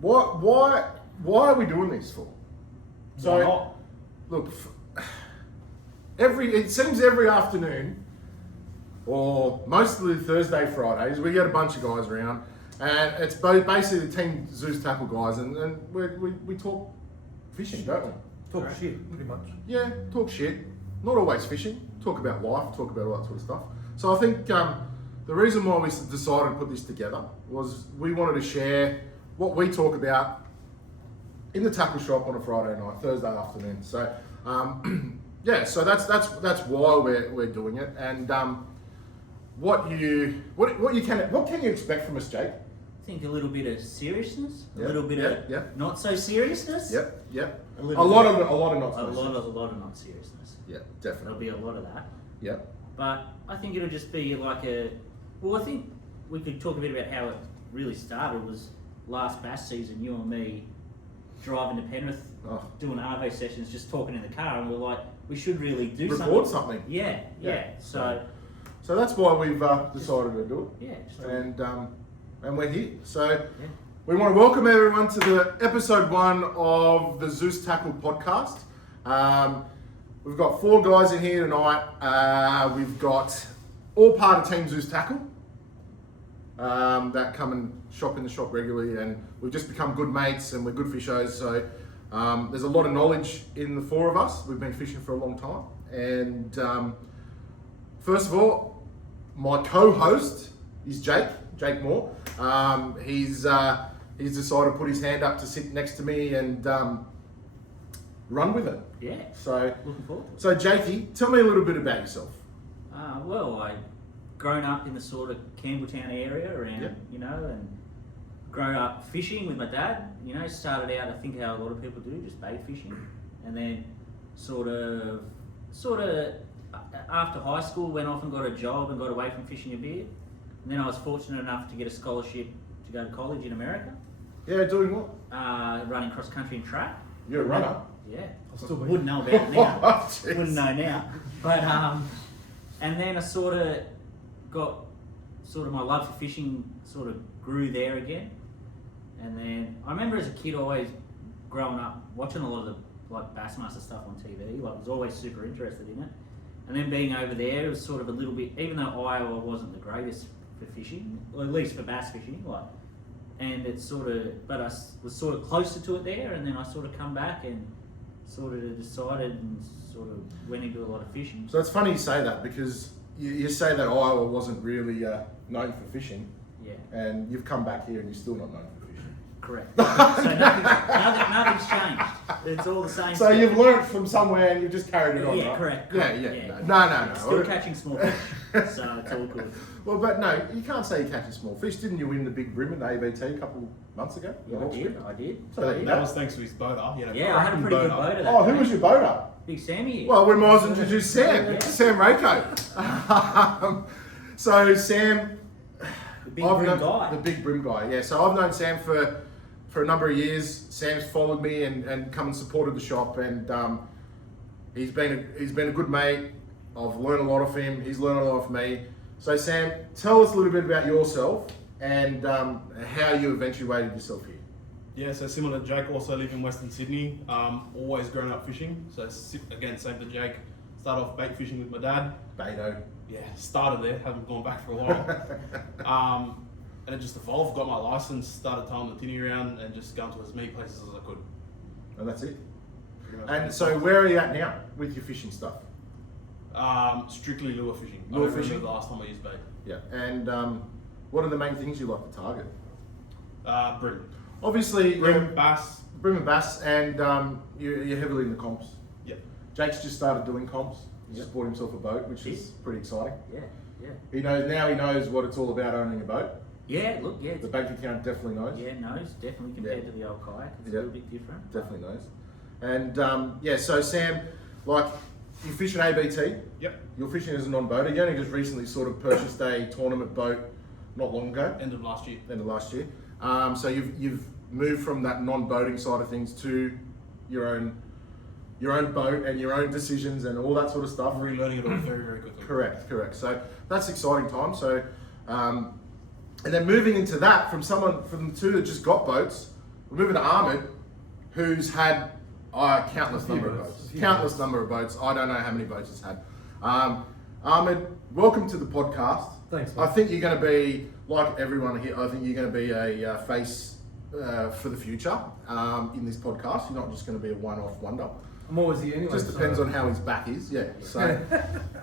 Why are we doing this for? So, Why not? look, it seems every afternoon, or mostly Thursday, Fridays, we get a bunch of guys around, and it's basically the Team Zeus Tackle guys, and we talk fishing, don't we? Talk shit, pretty much. Yeah, talk shit. Not always fishing. Talk about life. Talk about all that sort of stuff. So I think the reason why we decided to put this together was we wanted to share what we talk about in the tackle shop on a Friday night, Thursday afternoon. So yeah, so that's why we're doing it. And what can you expect from us, Jake? I think a little bit of seriousness, a Yep, little bit yep, of yep. not so seriousness. Yep. A A little lot bit- of not. a lot of not seriousness. Yeah, There'll definitely. be a lot of that. Yep. But I think it'll just be like I think we could talk a bit about how it really started. Was last bass season, you and me driving to Penrith, Oh. doing Arvo sessions, just talking in the car, and we're like, we should really do Record something. something. Yeah. Yeah. So So that's why we've decided to do it. yeah, just And we're here. So we want to welcome everyone to the episode 1 of the Zeus Tackle podcast. We've got 4 guys in here tonight. We've got all part of Team Zeus Tackle that come and shop in the shop regularly, and we've just become good mates and we're good fishers. So there's a lot of knowledge in the 4 of us. We've been fishing for a long time. And first of all, my co-host is Jake Moore. He's decided to put his hand up to sit next to me and run with it. yeah, So, looking forward to it. so Jakey, tell me a little bit about yourself. Well, I grown up in the sort of Campbelltown area around, Yep. and grown up fishing with my dad. Started out, I think how a lot of people do, just bait fishing, and then sort of after high school went off and got a job and got away from fishing a bit. And then I was fortunate enough to get a scholarship to go to college in America, Yeah, doing what? running cross country and track. You're a runner. Yeah, I'll still be. wouldn't know about it now. Oh, jeez. Wouldn't know now. But and then I sort of my love for fishing sort of grew there again. And then I remember as a kid always growing up watching a lot of the Bassmaster stuff on TV. I was always super interested in it. And then being over there, it was sort of a little bit, even though Iowa wasn't the greatest for fishing, or at least for bass fishing, and it's but I was sort of closer to it there, and then I sort of come back and sort of decided and sort of went into a lot of fishing. So it's funny you say that, because you say that Iowa wasn't really known for fishing, Yeah, and you've come back here and you're still not known for fishing. correct. So nothing's changed. It's all the same. So stuff. you've learnt from somewhere and you've just carried it on, Yeah, right? correct. Yeah. No. Still catching small fish, so it's all good. Well, but no, you can't say you're catching small fish. Didn't you win the big bream in the ABT a couple months ago? Yeah, I did. So there you That go. was thanks to his boater. Yeah, I had a pretty good boater. that Oh, who day. was your boater? Big Sammy? Well, we might as well introduce Sam. Yeah. Sam Rako. So Sam, The big I've brim known- guy. The big brim guy, yeah. So I've known Sam for a number of years. Sam's followed me and come and supported the shop, and he's been a good mate. I've learned a lot of him. He's learned a lot from me. So Sam, tell us a little bit about yourself and how you eventuated yourself here. Yeah, so similar to Jake, also live in Western Sydney. Always grown up fishing. So again, same to Jake. Started off bait fishing with my dad. Beto. Yeah, started there. Haven't gone back for a while. And it just evolved. Got my license. Started towing the tinny around and just going to as many places as I could. And that's it. Pretty much. And so where are you at now with your fishing stuff? Strictly lure fishing. I Lure don't remember fishing? the last time I used bait. Yeah. And what are the main things you like to target? Bream. Obviously, Bream, bass. Bream and bass, and you're heavily in the comps. Yeah. Jake's just started doing comps. He Yep. just bought himself a boat, which is pretty exciting. Yeah. He knows what it's all about owning a boat. Yeah, look, yeah. The bank account definitely knows. Yeah, knows, definitely compared Yeah. to the old kayak. It's Yeah. a little bit different. Definitely knows. And so Sam, you fish an ABT. Yep. You're fishing as a non-boater. You only just recently sort of purchased a tournament boat not long ago, End of last year. end of last year. So you've moved from that non-boating side of things to your own boat and your own decisions and all that sort of stuff. I'm relearning it all very, very quickly. Correct. So that's exciting time. So, and then moving into that from the two that just got boats we're moving to Ahmed, who's had countless number of boats. Countless number of boats. I don't know how many boats he's had. Ahmed, welcome to the podcast. Thanks, I mate. think you're going to be, like everyone here, I think you're going to be a face for the future in this podcast. You're not just going to be a one-off wonder. I'm always here anyway. Just depends on how his back is, yeah. So,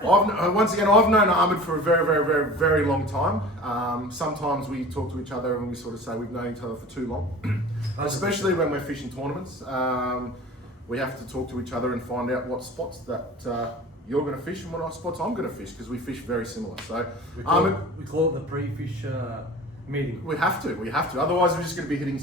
once again, I've known Ahmed for a very, very, very, very long time. Sometimes we talk to each other and we sort of say we've known each other for too long, especially when we're fishing tournaments. We have to talk to each other and find out what spots that you're going to fish and what spots I'm going to fish, because we fish very similar. So, we Ahmed, call it the pre-fish meeting. we have to. Otherwise, we're just going to be hitting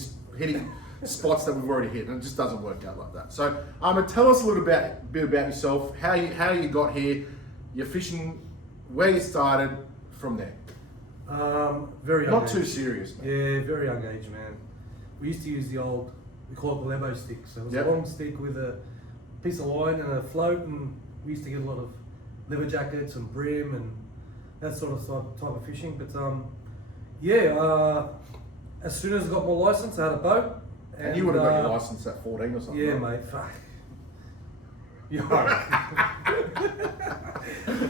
spots that we've already hit, and it just doesn't work out like that. So, Ahmed, tell us a little bit about yourself, how you got here, your fishing, where you started from there. Very young Not too age. serious, mate. Yeah, very young age, man. We used to use the old, we call it the Lebo stick. So it was Yep. a long stick with a piece of line and a float, and we used to get a lot of leather jackets and bream and that sort of type of fishing. But as soon as I got my license, I had a boat. And you would have got your license at 14 or something. Yeah, right? mate. Fuck.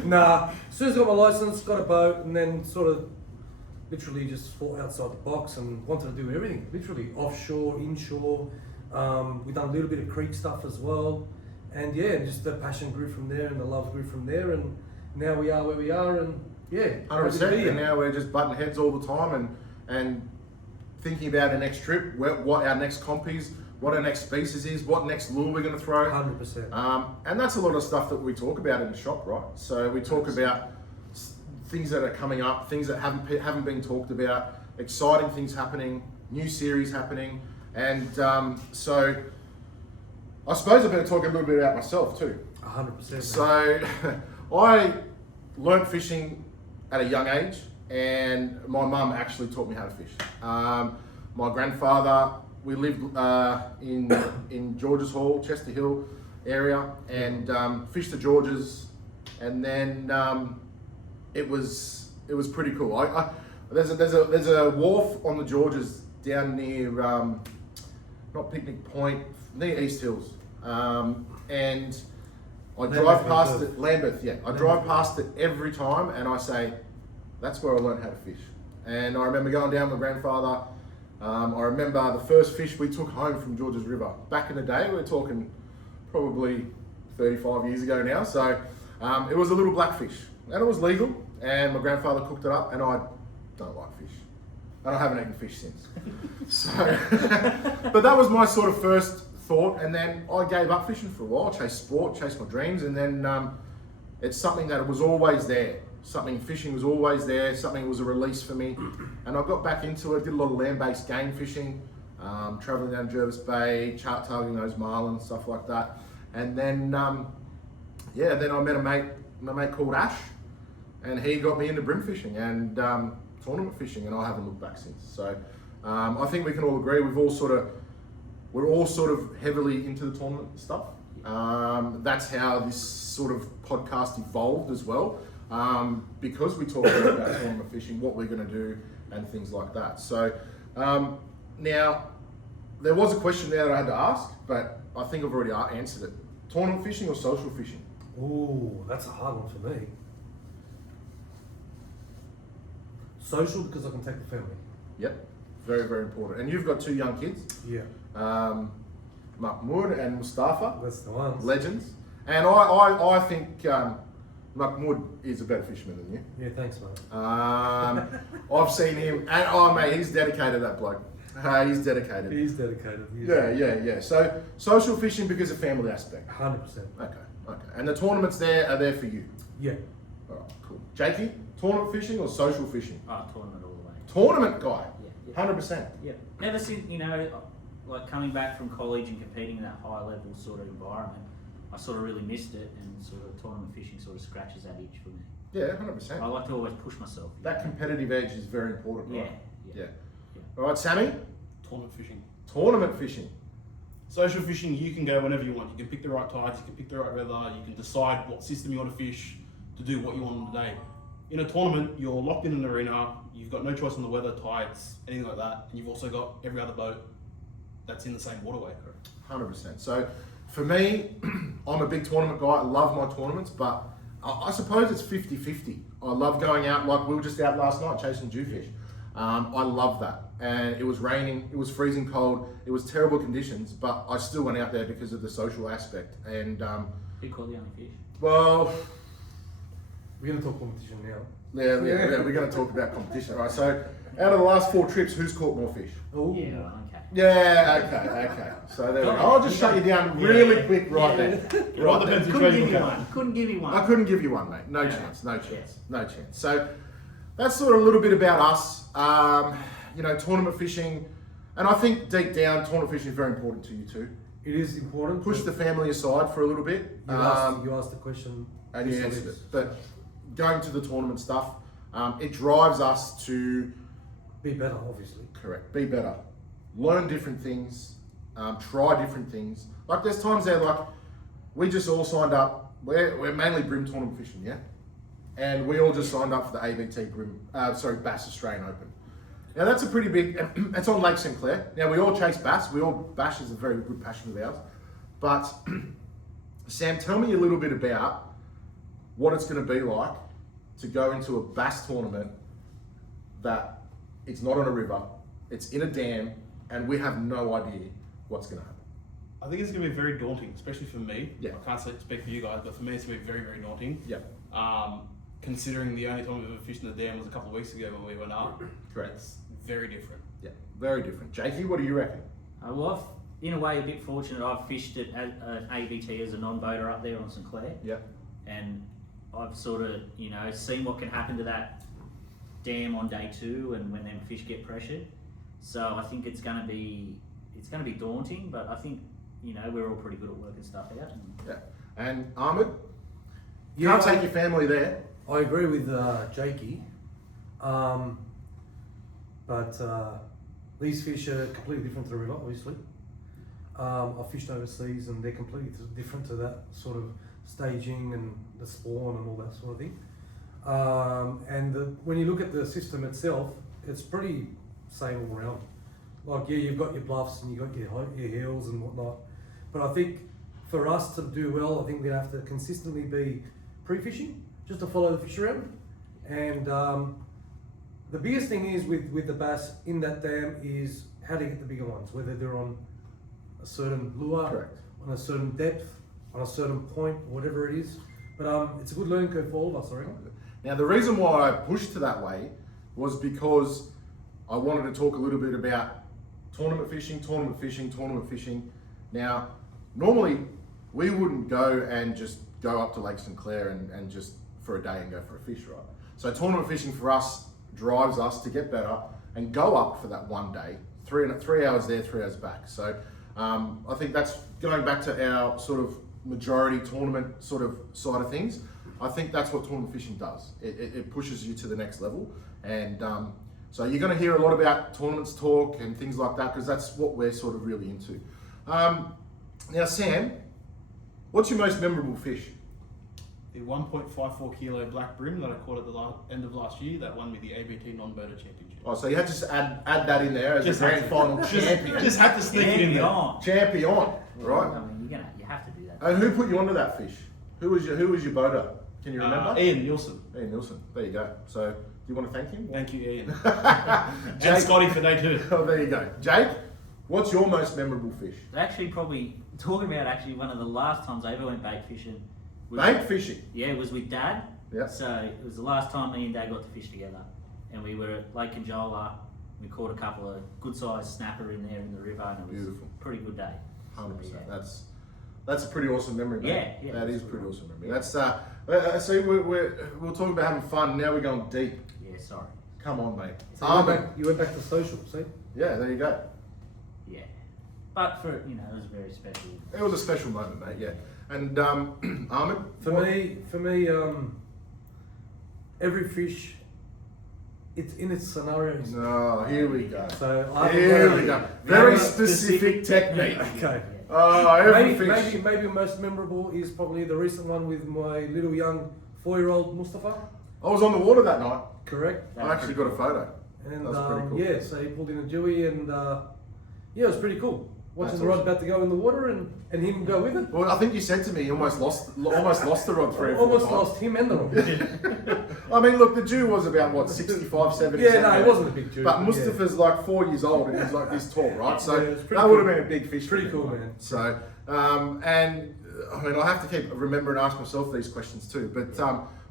Nah. As soon as I got my license, got a boat, and then sort of literally just thought outside the box and wanted to do everything. Literally offshore, inshore. We've done a little bit of creek stuff as well. And yeah, just the passion grew from there and the love grew from there. And now we are where we are. And yeah, 100%. And now we're just butting heads all the time and thinking about our next trip, what our next comp is, what our next species is, what next lure we're going to throw. 100%. And that's a lot of stuff that we talk about in the shop, right? So we talk about things that are coming up, things that haven't been talked about, exciting things happening, new series happening, and so I suppose I better talk a little bit about myself too. 100%. So I learnt fishing at a young age, and my mum actually taught me how to fish. My grandfather, we lived in Georges Hall, Chester Hill area, and fished the Georges, and then it was pretty cool. There's a wharf on the Georges down near not Picnic Point, near East Hills, and I drive past it, Lambeth, yeah. I drive past it every time, and I say, that's where I learned how to fish. And I remember going down with my grandfather. I remember the first fish we took home from Georges River. Back in the day, we're talking probably 35 years ago now. So it was a little blackfish, and it was legal. And my grandfather cooked it up, and I don't like fish. And I haven't eaten fish since. So, but that was my sort of first thought. And then I gave up fishing for a while, chased sport, chased my dreams. And then it's something that was always there. Fishing was always there, something was a release for me. And I got back into it, did a lot of land-based game fishing, traveling down Jervis Bay, targeting those marlins, stuff like that. And then, then I met my mate called Ash, and he got me into bream fishing and tournament fishing, and I haven't looked back since. So I think we can all agree we're all sort of heavily into the tournament stuff. That's how this sort of podcast evolved as well. Because we talk about tournament fishing, what we're going to do, and things like that. So now, there was a question there that I had to ask, but I think I've already answered it. Tournament fishing or social fishing? Ooh, that's a hard one for me. Social, because I can take the family. Yep, very, very important. And you've got two young kids, Yeah, Mahmoud and Mustafa, that's the ones. legends. And I think Mahmoud is a better fisherman than you. Yeah, thanks, mate. I've seen him, and mate, he's dedicated, that bloke. He's dedicated. He's dedicated. Yeah. So social fishing because of family aspect. 100%. Okay. And the tournaments there are there for you. Yeah. All right, cool. Jakey, tournament fishing or social fishing? Tournament all the way. Tournament guy. Yeah. 100%. Yeah. Never since, like coming back from college and competing in that high level sort of environment, I sort of really missed it, and sort of tournament fishing sort of scratches that itch for me. Yeah, I 100%. like to always push myself. That competitive edge is very important, Yeah. right? Yeah. All right, Sammy, Tournament fishing. tournament fishing. Social fishing, you can go whenever you want. You can pick the right tides, you can pick the right weather, you can decide what system you want to fish to do what you want on the day. In a tournament, you're locked in an arena, you've got no choice on the weather, tides, anything like that, and you've also got every other boat that's in the same waterway. 100%. So for me, I'm a big tournament guy. I love my tournaments, but I suppose it's 50-50. I love going out, like we were just out last night chasing jewfish. I love that. And it was raining, it was freezing cold, it was terrible conditions, but I still went out there because of the social aspect. And Who caught the only fish? well, We're going to talk competition now. yeah, we're going to talk about competition. Right, so out of the last 4 trips, who's caught more fish? Oh, Yeah, okay. Yeah, okay. So there we go. I'll just shut you down really quick right there. It all depends which way Couldn't you give look you at one. Couldn't give you one. I couldn't give you one, mate. No Yeah. chance. Yeah. No chance. So that's sort of a little bit about us. Tournament fishing, and I think deep down, tournament fishing is very important to you too. it is important. Push the family aside for a little bit. You asked the question. And you answered it. But going to the tournament stuff, it drives us to Be better, obviously. be better, learn different things, try different things. Like there's times there, like we just all signed up. We're mainly bream tournament fishing, yeah, and we all just signed up for the ABT Bass Australian Open. Now that's a pretty big. It's on Lake St Clair. Now we all chase bass. Bass is a very good passion of ours. But Sam, tell me a little bit about what it's going to be like to go into a bass tournament that it's not on a river, it's in a dam, and we have no idea what's going to happen. I think it's going to be very daunting, especially for me. Yeah. I can't speak for you guys, but for me it's going to be very, very daunting. Yeah. Considering the only time we've ever fished in the dam was a couple of weeks ago when we went up. Correct. It's very different. Yeah, very different. Jakey, what do you reckon? Well, in a way, a bit fortunate. I've fished it at ABT as a non-boater up there on St Clair. Yeah. And I've sort of, seen what can happen to that dam on day 2 and when them fish get pressured. So I think it's going to be daunting, but I think, we're all pretty good at working stuff out. Yeah. And Ahmed, Yeah, can't take your family there. I agree with Jakey, but these fish are completely different to the river, obviously. I've fished overseas and they're completely different to that sort of staging and the spawn and all that sort of thing. When you look at the system itself, it's pretty same all around. Like, yeah, you've got your bluffs and you've got your hills and whatnot, but I think for us to do well, I think we have to consistently be pre-fishing, just to follow the fish around. And the biggest thing is with the bass in that dam is how to get the bigger ones, whether they're on a certain lure, Correct. on a certain depth, on a certain point, whatever it is. But it's a good learning curve for all of us, I reckon. Now, the reason why I pushed to that way was because I wanted to talk a little bit about tournament fishing. Now, normally we wouldn't go and just go up to Lake St Clair and just for a day and go for a fish, right? So tournament fishing for us drives us to get better and go up for that one day, 3 hours there, 3 hours back. So I think that's going back to our sort of majority tournament sort of side of things. I think that's what tournament fishing does. It pushes you to the next level. And so you're going to hear a lot about tournaments talk and things like that because that's what we're sort of really into. Now, Sam, what's your most memorable fish? The 1.54 kilo black bream that I caught at the end of last year, that won me the ABT non-boater championship. Oh, so you had to just add that in there as a grand final champion. Just had to sneak it in there. Champion, right? I mean, you have to do that. And who put you onto that fish? Who was your boater? Can you remember? Ian Nielsen. Ian Nielsen. There you go. So, do you want to thank him? Thank you, Ian. Jake. And Scotty for day 2. Oh, there you go. Jake, what's your most memorable fish? Actually, probably talking about one of the last times I ever went bait fishing. Bait fishing? Yeah, it was with Dad. Yeah. So it was the last time me and Dad got to fish together. And we were at Lake Conjola. We caught a couple of good sized snapper in there in the river and it was Beautiful. a pretty good day. 100%. So, yeah. That's a pretty awesome memory, mate. Yeah, That is absolutely. pretty awesome memory. That's see, we're talking about having fun. Now we're going deep. Yeah, sorry. Come on, mate. So Ahmed. you went back to social, see? Yeah, there you go. Yeah. But for, it was very special. It was a special moment, mate. Yeah. And Ahmed, For me, every fish, it's in its scenarios. No, here we go. So I Here we go. Very Maybe- specific technique. Okay. Oh, every fish. Maybe most memorable is probably the recent one with my little young 4-year-old Mustafa. I was on the water that night. Correct. I actually got a photo. And That's pretty cool. yeah, so he pulled in a Dewey and yeah, it was pretty cool. watching That's the rod awesome. about to go in the water and him go with it. Well, I think you said to me you almost lost the rod 3 or 4 Almost times. lost him and the rod. I mean, look, the Jew was about what 65, 70. Yeah, no, it wasn't a big Jew. But yeah. Mustafa's like 4 years old and he's like this tall, right? So Yeah, it's pretty that would have cool. been a big fish. Pretty for cool, him. man. So, and I mean, I have to keep remember and ask myself these questions too. But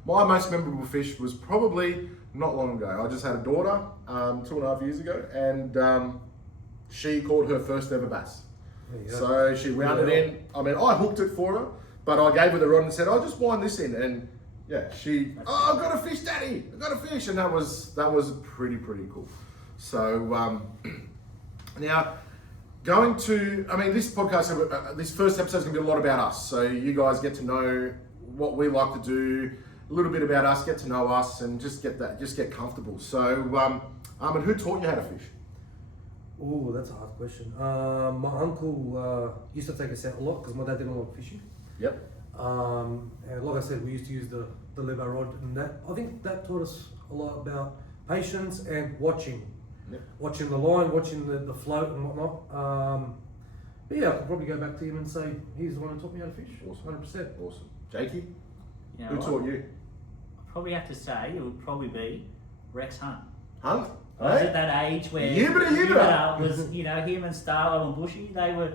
my most memorable fish was probably not long ago. I just had a daughter 2.5 years ago, and she caught her first ever bass. There you go. So she wound it in. I mean, I hooked it for her, but I gave her the rod and said, "I'll just wind this in." And yeah, I've got a fish, Daddy. I've got a fish, and that was pretty cool. So now going to, I mean, this podcast, this first episode is going to be a lot about us. So you guys get to know what we like to do, a little bit about us, get to know us, and just get comfortable. So, and who taught you how to fish? Oh, that's a hard question. My uncle used to take us out a lot because my dad didn't like fishing. Yep. And like I said, we used to use the lever rod, and that I think that taught us a lot about patience and watching. Yep. Watching the line, watching the float and whatnot. But yeah, I could probably go back to him and say he's the one who taught me how to fish. Awesome. 100%. Awesome. Jakey, You know who what? taught you? I probably have to say it would probably be Rex Hunt. Hunt. I was Hey? at that age where Yibbida. was, you know, him and Starlo and Bushy, they were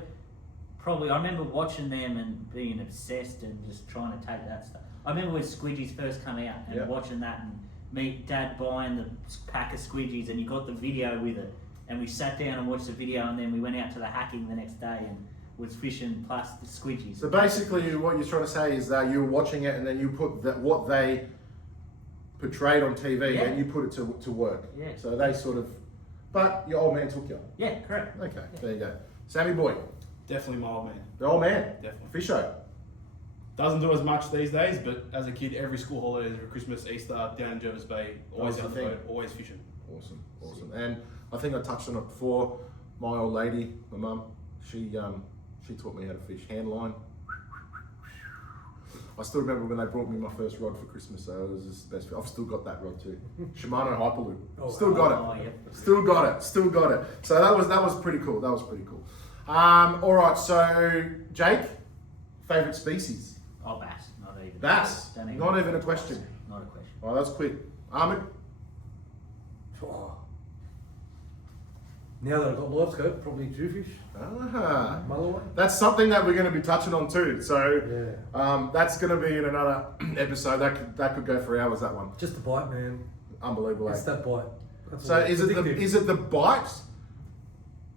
probably, I remember watching them and being obsessed and just trying to take that stuff. I remember when squidgies first come out and Yeah. watching that, and me, Dad buying the pack of squidgies, and you got the video with it, and we sat down and watched the video, and then we went out to the hacking the next day and was fishing plus the squidgies. So basically, what you're trying to say is that you were watching it and then you put what they portrayed on TV Yeah. and you put it to work. Yeah. So they sort of, but your old man took you. Yeah, correct. Okay, there you go. Sammy boy, Definitely my old man. the old man, Definitely. Fisho. Doesn't do as much these days, but as a kid, every school holidays, every Christmas, Easter, down in Jervis Bay, always That was on the the thing. boat, always fishing. Awesome. And I think I touched on it before. My old lady, my mum, she taught me how to fish hand line. I still remember when they brought me my first rod for Christmas, so it was just the best. I've still got that rod too. Shimano Hyperloop. Oh, Still got it. Oh, yep. Still got it. So that was pretty cool. All right. So Jake, favorite species? Oh, bass. Not even. Bass. Don't Not even a question. Not a question. Oh, that's quick. Ahmed. Oh. Now that I've got live scope, probably jewfish, Ah. mulloway. That's something that we're going to be touching on too. So Yeah. that's going to be in another episode. That could go for hours. That one. Just the bite, man. Unbelievable. It's Eh? that bite. That's So all. is it Addictive. the bite,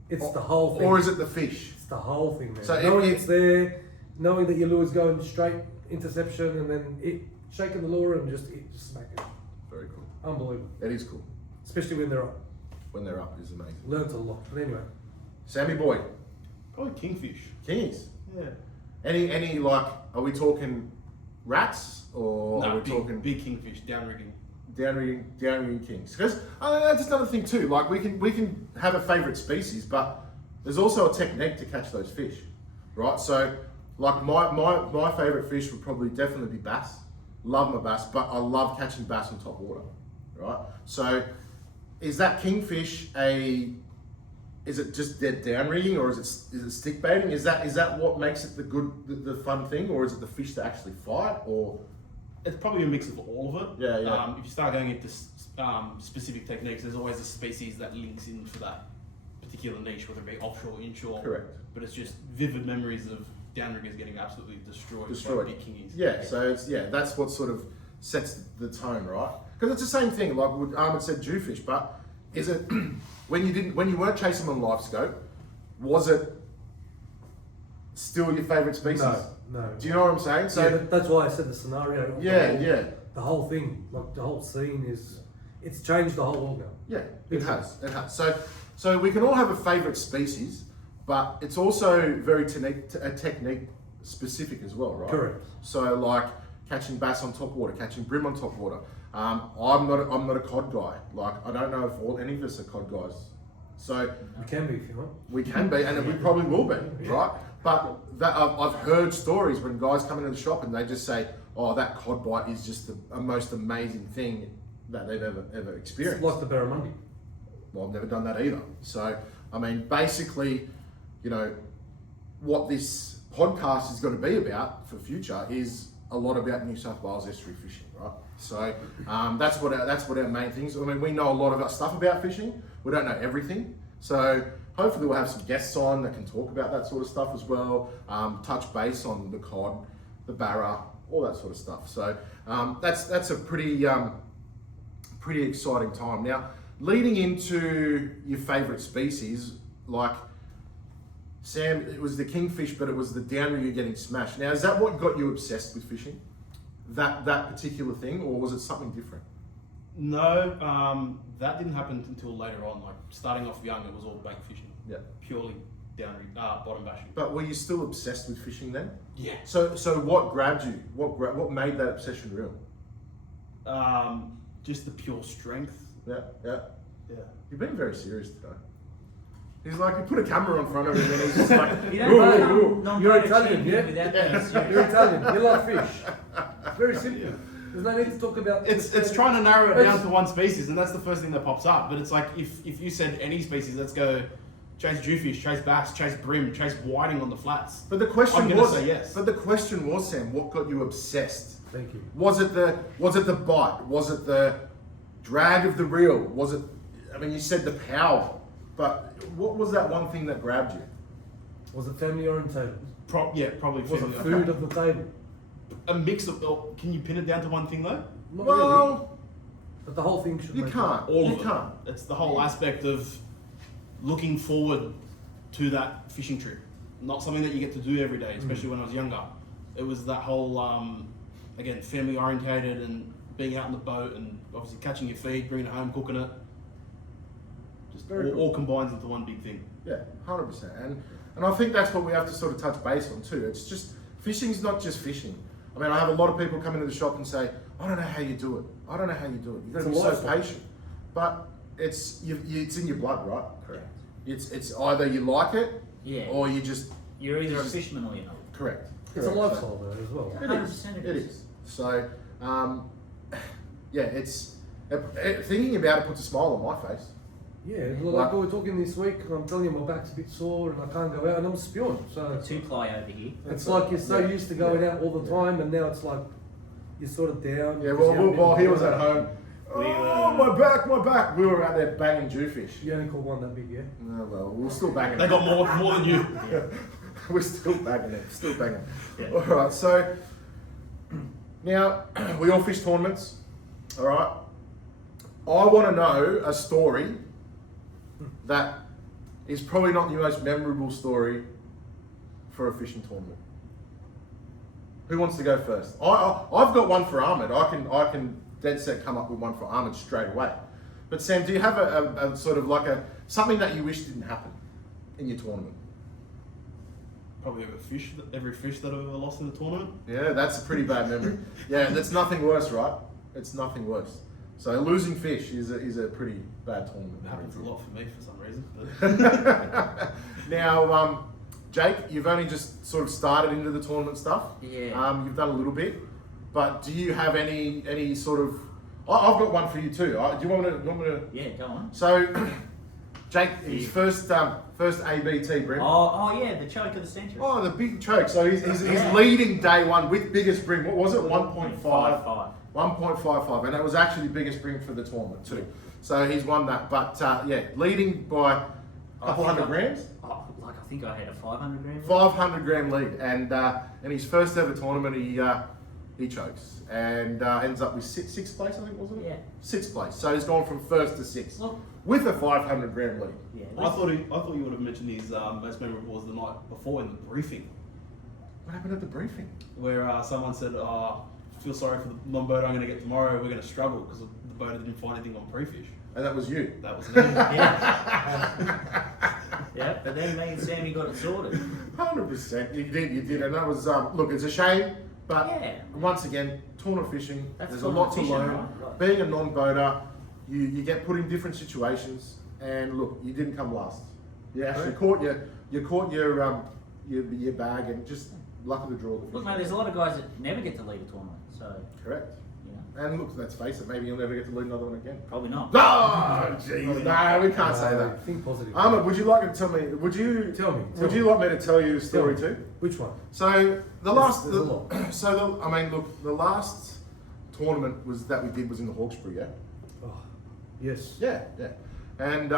It's the whole thing. or is it the fish? It's the whole thing, man. So knowing it- it's there, knowing that your lure's going straight interception, and then it shaking the lure and just smack it. Very cool. Unbelievable. That is cool. Especially when they're up. When they're up, is amazing. Learns a lot. But anyway, Sammy boy, Probably kingfish. kingies. Yeah. Any like? Are we talking rats or are No, we talking big kingfish, down rigging. downrigging kings? Because that's another thing too. Like we can have a favorite species, but there's also a technique to catch those fish, right? So like my favorite fish would probably definitely be bass. Love my bass, but I love catching bass on top water, right? So is that kingfish is it just dead down rigging, or is it stick baiting? Is that what makes it the fun thing, or is it the fish that actually fight, or It's probably a mix of all of it. Yeah. If you start going into specific techniques, there's always a species that links in for that particular niche, whether it be offshore or inshore. correct? But it's just vivid memories of downriggers getting absolutely destroyed. Destroyed. by big kingies. Yeah, so that's what sort of sets the tone, right? Because it's the same thing. Like Ahmed said, jewfish, but is it when you weren't chasing them on live scope, was it still your favourite species? no. Do you know what I'm saying? So Yeah, that's why I said the scenario. yeah. The whole thing, like the whole scene it's changed the whole world now. Yeah, it has. So we can all have a favourite species, but it's also very technique specific as well, right? Correct. So like catching bass on top water, catching bream on top water. I'm not a cod guy. Like I don't know if any of us are cod guys. So You can be if you want. we can be, and we probably will be, right? But I've heard stories when guys come into the shop and they just say, "Oh, that cod bite is just the most amazing thing that they've ever experienced." It's like the barramundi. Well, I've never done that either. So, I mean, basically, you know, what this podcast is going to be about for future is a lot about New South Wales estuary fishing, right? So that's what our main things. I mean, we know a lot of our stuff about fishing. We don't know everything. So hopefully we'll have some guests on that can talk about that sort of stuff as well. Touch base on the cod, the barra, all that sort of stuff. So that's a pretty exciting time. Now, leading into your favourite species, like Sam, it was the kingfish, but it was the down you're getting smashed. Now, is that what got you obsessed with fishing? That particular thing, or was it something different? No, that didn't happen until later on. Like starting off young, it was all bait fishing. Yeah. Purely bottom bashing. But were you still obsessed with fishing then? Yeah. So what grabbed you? What made that obsession real? Just the pure strength. Yeah. Yeah. You've been very serious today. He's like, you put a camera in front of him and he's just like, You "Ooh, don't ooh, ooh." become non You're Italian, champion yeah? without being serious. You're Italian. You love fish. It's very simple. There's no need to talk about. It's trying to narrow it down to one species, and that's the first thing that pops up. But it's like if you said any species, let's go chase jewfish, chase bass, chase bream, chase whiting on the flats. But the question I'm gonna was, say yes. But the question was, Sam, what got you obsessed? Thank you. Was it the bite? Was it the drag of the reel? Was it? I mean, you said the power, but what was that one thing that grabbed you? Was it family orientated? Probably. Was it family. food of the table? A mix of. Can you pin it down to one thing though? Not really. Well, But the whole thing should. you make can't. All You of it. can't. It's the whole aspect of looking forward to that fishing trip. Not something that you get to do every day, especially when I was younger. It was that whole, again, family orientated and being out in the boat and obviously catching your feed, bringing it home, cooking it. Just Very cool. all combines into one big thing. Yeah, 100%. And I think that's what we have to sort of touch base on too. It's just, fishing's not just fishing. I mean, I have a lot of people come into the shop and say, I don't know how you do it. I don't know how you do it. You've got to It's be a so lifestyle. patient. But it's in your blood, right? Correct. It's either you like it, Yeah. or you just, You're either a fisherman or you're not. correct. It's a Correct. lifestyle though as well. It is. 100% It it is. So, yeah, it's thinking about it puts a smile on my face. Yeah, like we were talking this week, and I'm telling you my back's a bit sore and I can't go out and I'm spewing. So Two ply over here. it's like you're so Yeah. used to going Yeah. out all the time, and now it's like you're sort of down. Yeah, because you haven't while been he was at going. home, my back. We were out there banging jewfish. You only caught one that big, yeah? Oh, well, we're still banging. They got more than you. We're still banging it. Still banging. Yeah. All right. So now we all fish tournaments. All right. I want to know a story that is probably not the most memorable story for a fishing tournament. Who wants to go first? I've got one for Ahmed. I can dead set come up with one for Ahmed straight away. But Sam, do you have a sort of like something that you wish didn't happen in your tournament? Probably every fish that I've ever lost in the tournament. Yeah, that's a pretty bad memory. Yeah, that's nothing worse, right? It's nothing worse. So losing fish is a pretty bad tournament. It happens a lot for me for some reason. But Now, Jake, you've only just sort of started into the tournament stuff. Yeah. You've done a little bit, but do you have any sort of? I've got one for you too. Do you want me to? Yeah, go on. So, Jake, his first ABT bream. Oh yeah, the choke of the century. Oh, the big choke. So he's leading day one with biggest bream. What was it? 1.5. 5.5. 1.55, and that was actually the biggest bream for the tournament too. So he's won that. But yeah, leading by a couple hundred grams. Oh, like I think I had a 500 gram. 500 gram lead, and in his first ever tournament, he chokes and ends up with sixth place, I think, wasn't it? Yeah. Sixth place. So he's gone from first to sixth Look. with a 500 gram lead. Yeah. I thought you would have mentioned his most memorable was the night before in the briefing, What happened at the briefing? where someone said, "Feel sorry for the non-boat I'm going to get tomorrow. We're going to struggle because the boat didn't find anything on pre-fish." And that was you. That was me. Yeah. Yeah, but then me and Sammy got it sorted. 100%. You did, and that was look. It's a shame, but Yeah. once again, tournament fishing. That's There's a lot to tournament learn. fishing, right? Being a non-boater, you get put in different situations, and look, you didn't come last. You actually caught your bag, and just luck of the draw. Look, mate, there's a lot of guys that never get to lead a tournament, so Correct. you And look, let's face it, maybe you'll never get to lead another one again. Probably not. Oh, jeez, no, we can't say that. Think positive. Ahmed, would you like to tell me? Would you Tell me. Would you like me to tell you a story Tell me. too? Which one? So the last, There's a lot. the last tournament that we did was in the Hawkesbury, yeah. Oh, yes. Yeah, yeah, and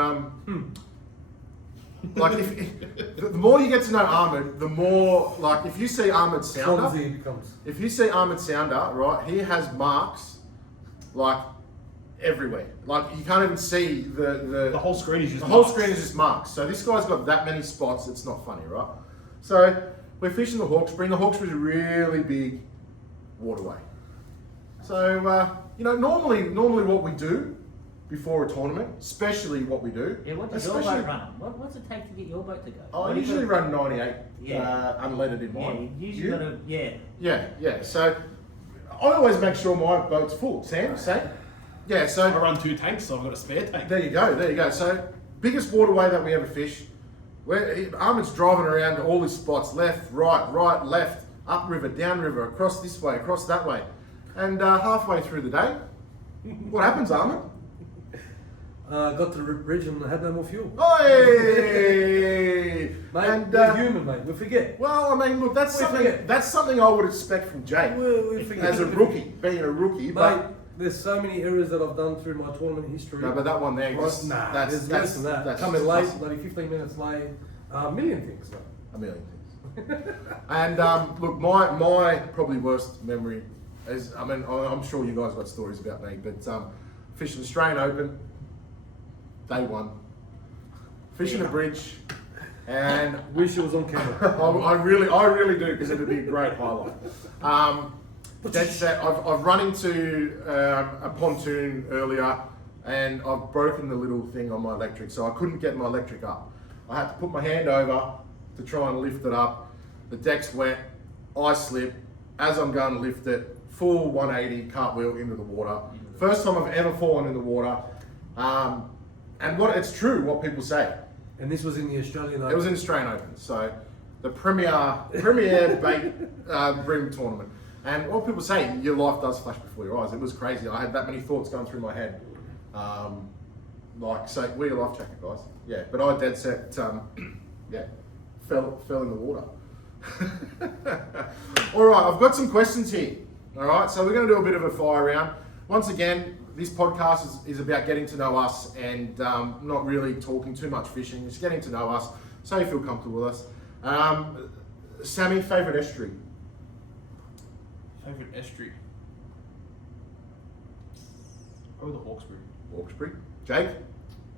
like if the more you get to know Ahmed, the more like if you see Ahmed Sounder, Clumsy it becomes. if you see Ahmed Sounder, right, he has marks like everywhere. Like you can't even see The whole screen is just the whole marks. screen is just marks. So this guy's got that many spots. It's not funny, right? So we're fishing the Hawkesbury. And the Hawkesbury is a really big waterway. So normally what we do before a tournament, especially what we do. Yeah, what does your boat run on? What's it take to get your boat to go? I What do you usually gotta- run 98 Yeah. unleaded in Yeah, mine. you usually gotta, yeah. Yeah. So I always make sure my boat's full. Sam, same. Yeah. I So run 2 tanks, so I've got a spare tank. there you go. So biggest waterway that we ever fish. Where Ahmed's driving around to all his spots, left, right, left, upriver, downriver, across this way, across that way, and halfway through the day, what happens, Ahmed? Got to the bridge and had no more fuel. Oi! Mate, And, we're human, mate. We forget. well, I mean, look, that's We something. forget. That's something I would expect from Jake We forget. as a rookie, being a rookie. Mate, But there's so many errors that I've done through my tournament history. no, but that one there, Right, just, nah, that's there's less than that. that's Coming just late, awesome. bloody 15 minutes late. A million things, mate. A million things. And look, my probably worst memory is, I mean, I'm sure you guys got stories about me, but fishing Australian Open, day one, fishing a bridge, and Wish it was on camera. I really do, because it would be a great highlight. Dead set. I've run into a pontoon earlier, and I've broken the little thing on my electric, so I couldn't get my electric up. I had to put my hand over to try and lift it up. The deck's wet. I slip. As I'm going to lift it, full 180 cartwheel into the water. First time I've ever fallen in the water. And it's true what people say. And this was in the Australian Open. It was in Australian Open, so the premier bait bream tournament. And what people say, your life does flash before your eyes. It was crazy. I had that many thoughts going through my head. Say, wear your life jacket, guys. Yeah, but I dead set, fell in the water. All right, I've got some questions here. All right, so we're going to do a bit of a fire round. Once again, this podcast is about getting to know us and not really talking too much fishing, just getting to know us so you feel comfortable with us. Sammy, favourite estuary? Favourite estuary? Probably the Hawkesbury. Hawkesbury. Jake?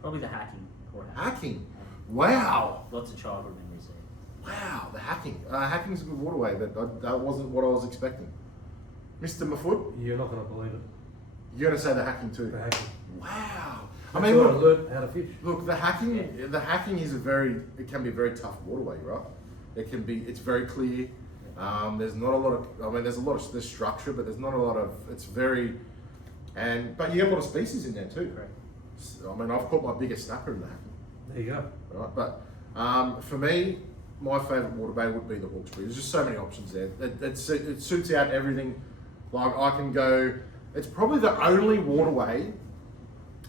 Probably the hacking. Or Hacking. Wow. Lots of childhood memories there. Wow, the hacking. Hacking's a good waterway, but that wasn't what I was expecting. Mr. Mafood, You're not going to believe it. you're going to say the hacking too. The hacking. Wow. I That's mean, where I look, learned how to fish. the hacking is it can be a very tough waterway, right? It's very clear. There's not a lot of, there's structure, but there's not a lot of, but you get a lot of species in there too. Correct. I mean, I've caught my biggest snapper in the hacking. There you go. Right, but for me, my favourite waterway would be the Hawkesbury. There's just so many options there. It suits out everything. Like I can go. It's probably the only waterway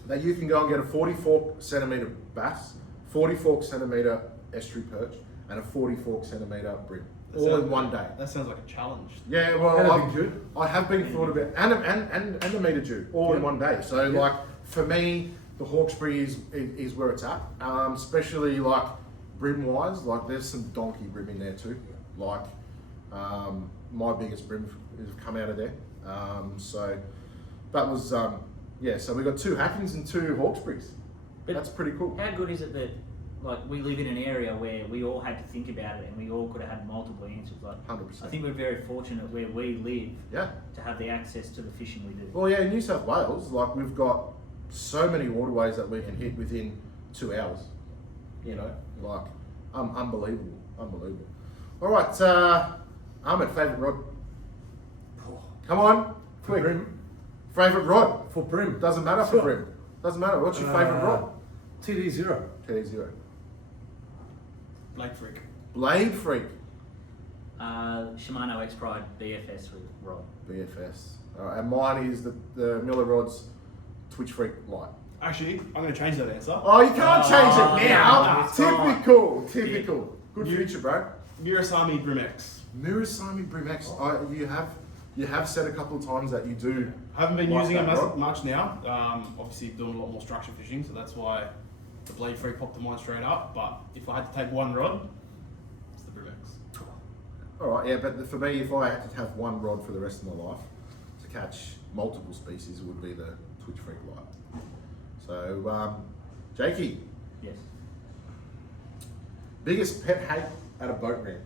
that you can go and get a 44 centimetre bass, 44 centimetre estuary perch, and a 44 centimetre bream, all in one day. That sounds like a challenge. Yeah, well, And I have been thought about, and a metre dew, all in one day. So Yeah. like for me, the Hawkesbury is where it's at, especially like brim wise. Like there's some donkey brim in there too. Like my biggest brim has come out of there. So that was So we got 2 hackings and 2 Hawkesburys. But That's pretty cool. How good is it that, like, we live in an area where we all had to think about it and we all could have had multiple answers? Like, 100%. I think we're very fortunate where we live Yeah. to have the access to the fishing we do. Well, yeah, in New South Wales, like we've got so many waterways that we can hit within 2 hours. You know, like unbelievable. All right, Ahmed, favourite rod? Come on, quick. Brim. Favourite rod? For brim. Doesn't matter for brim. Doesn't matter. What's your favourite rod? TD0. TD0. Blade freak. Blade Freak. Shimano X Pride BFS rod. BFS. And mine is the Miller Rod's Twitch Freak light. Actually, I'm going to change that answer. Oh, you can't change it now. no, it's fine. Typical. Good future, bro. Murasami Bream X. Murasami Bream X. You have said a couple of times that you do. Haven't been like using it that rod. much now. Obviously, doing a lot more structure fishing, so that's why the Blade Free popped to mind straight up. But if I had to take one rod, it's the Bream X. All right, yeah, but for me, if I had to have one rod for the rest of my life to catch multiple species, it would be the Twitch Freak light. So, Jakey, Yes. biggest pet hate at a boat ramp?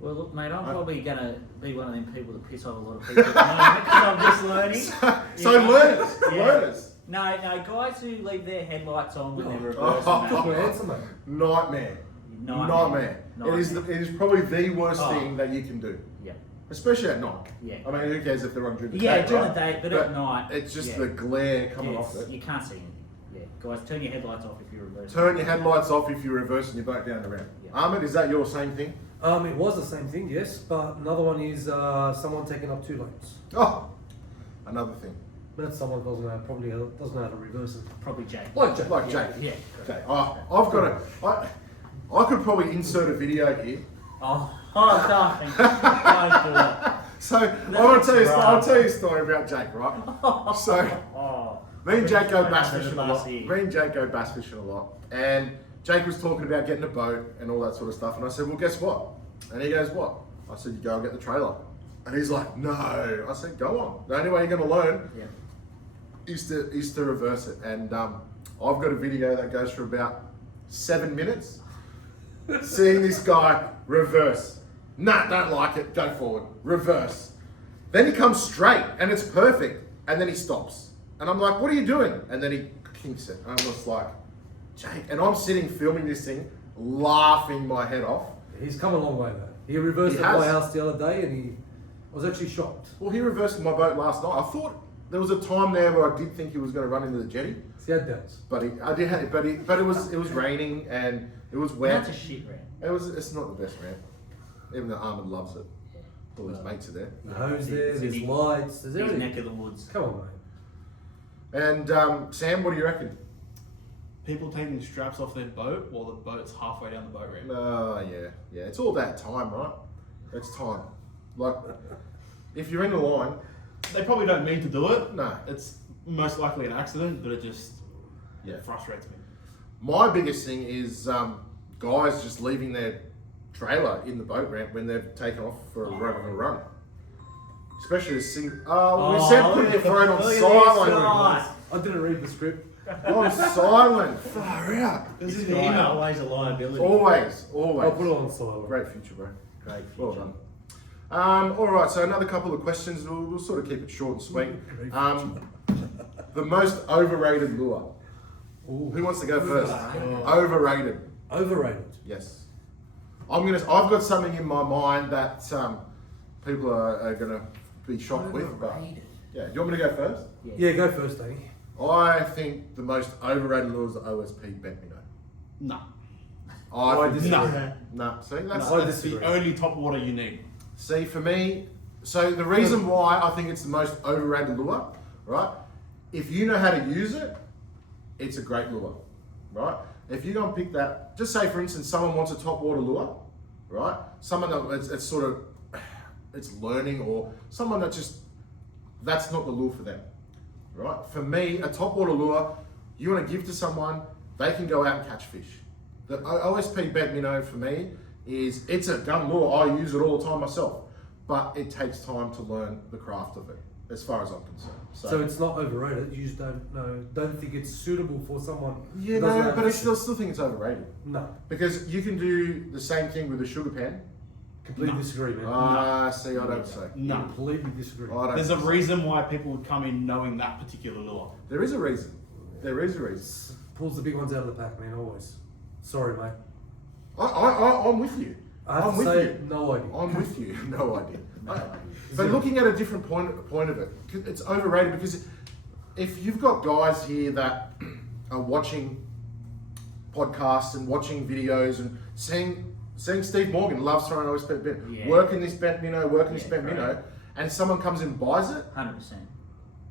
Well, look, mate, I'm probably going to be one of them people that piss off a lot of people at the moment because I'm just learning. So You know? learners. No, guys who leave their headlights on when they're reversing. Oh. Good answer, mate. Nightmare. It is probably the worst thing that you can do, Yeah. especially at night. Yeah. I mean, who cares if they're on during the Yeah, day, during right? the day, but at night. It's just yeah. the glare coming Yeah, off it. You can't see anything. Yeah, guys, turn your headlights off if you're reversing. Turn your headlights off if you're reversing your boat down the ramp. Yeah. Ahmed, is that your same thing? It was the same thing, yes, but another one is someone taking up 2 lanes. Oh, another thing. But that's someone probably doesn't know how to reverse it. Probably Jake. Like Jake. Yeah. Okay. I've got I could probably insert a video here. Oh, don't do it. So I'll tell you a story about Jake, right? So Oh. me and Jake go Put bass us under fishing the a bus lot. here. Me and Jake go bass fishing a lot, and Jake was talking about getting a boat and all that sort of stuff, and I said, well, guess what? And he goes, what? I said, you go and get the trailer. And he's like, no. I said, go on. The only way you're going to learn Yeah. is to reverse it. And I've got a video that goes for about 7 minutes. Seeing this guy reverse. Nah, don't like it. Go forward. Reverse. Then he comes straight and it's perfect. And then he stops. And I'm like, what are you doing? And then he kinks it. And I'm just like, Jake. And I'm sitting filming this thing, laughing my head off. He's come a long way though. He reversed He at my has. house the other day and I was actually shocked. Well, he reversed my boat last night. I thought there was a time there where I did think he was going to run into the jetty. He had doubts. But it was raining and it was wet. That's a shit ramp. It's not the best ramp. Even though Ahmed loves it. All his mates are there. The hose there, It's there's in lights, there's Big neck everything. of the woods. Come on, mate. And Sam, what do you reckon? People taking straps off their boat while the boat's halfway down the boat ramp. Yeah. It's all about time, right? It's time. Like, if you're in the line, They probably don't mean to do it. no. It's most likely an accident, but it just Yeah. frustrates me. My biggest thing is guys just leaving their trailer in the boat ramp when they've taken off for a run. Especially a single. We said put your phone on look at silent. I didn't read the script. On silent. Far out. This is This the guy email. always a liability. Always. I'll put it on silent. Great future, bro. Great Well future. done. All right, so another couple of questions. We'll sort of keep it short and sweet. The most overrated lure. Ooh. Who wants to go first? Oh. Overrated. Overrated. Yes. I've got something in my mind that people are going to be shocked with. But Overrated. yeah, do you want me to go first? Yeah, go first, Danny. I think the most overrated lure is the OSP bent minnow. No. I think- disagree. No. No, see, that's I That's the disagree. only top water you need. See, for me, so the reason why I think it's the most overrated lure, right? If you know how to use it, it's a great lure, right? If you go and pick that, just say for instance, someone wants a top water lure, right? Someone that it's sort of, it's learning, or someone that just, that's not the lure for them, right? For me, a top water lure, you want to give to someone, they can go out and catch fish. The OSP bent minnow for me it's a gun lure. I use it all the time myself, but it takes time to learn the craft of it, as far as I'm concerned. So it's not overrated. You just don't think it's suitable for someone. Yeah, who doesn't no, have but I fishing. still think it's overrated No, because you can do the same thing with a sugar pan. completely No. disagree, man. See, I don't say. No. Completely disagree. I don't There's a say. reason why people would come in knowing that particular lure. There is a reason. There is a reason. Pulls the big ones out of the pack, man. Always. Sorry, mate. I'm with you. I have I'm to with say, you. no idea. I'm with you. No idea. No idea. But looking at a different point of it, it's overrated because if you've got guys here that are watching podcasts and watching videos and seeing Steve Morgan loves throwing OSP bent, Yeah. working this bent minnow, Yeah, bent minnow, and someone comes and buys it, 100%.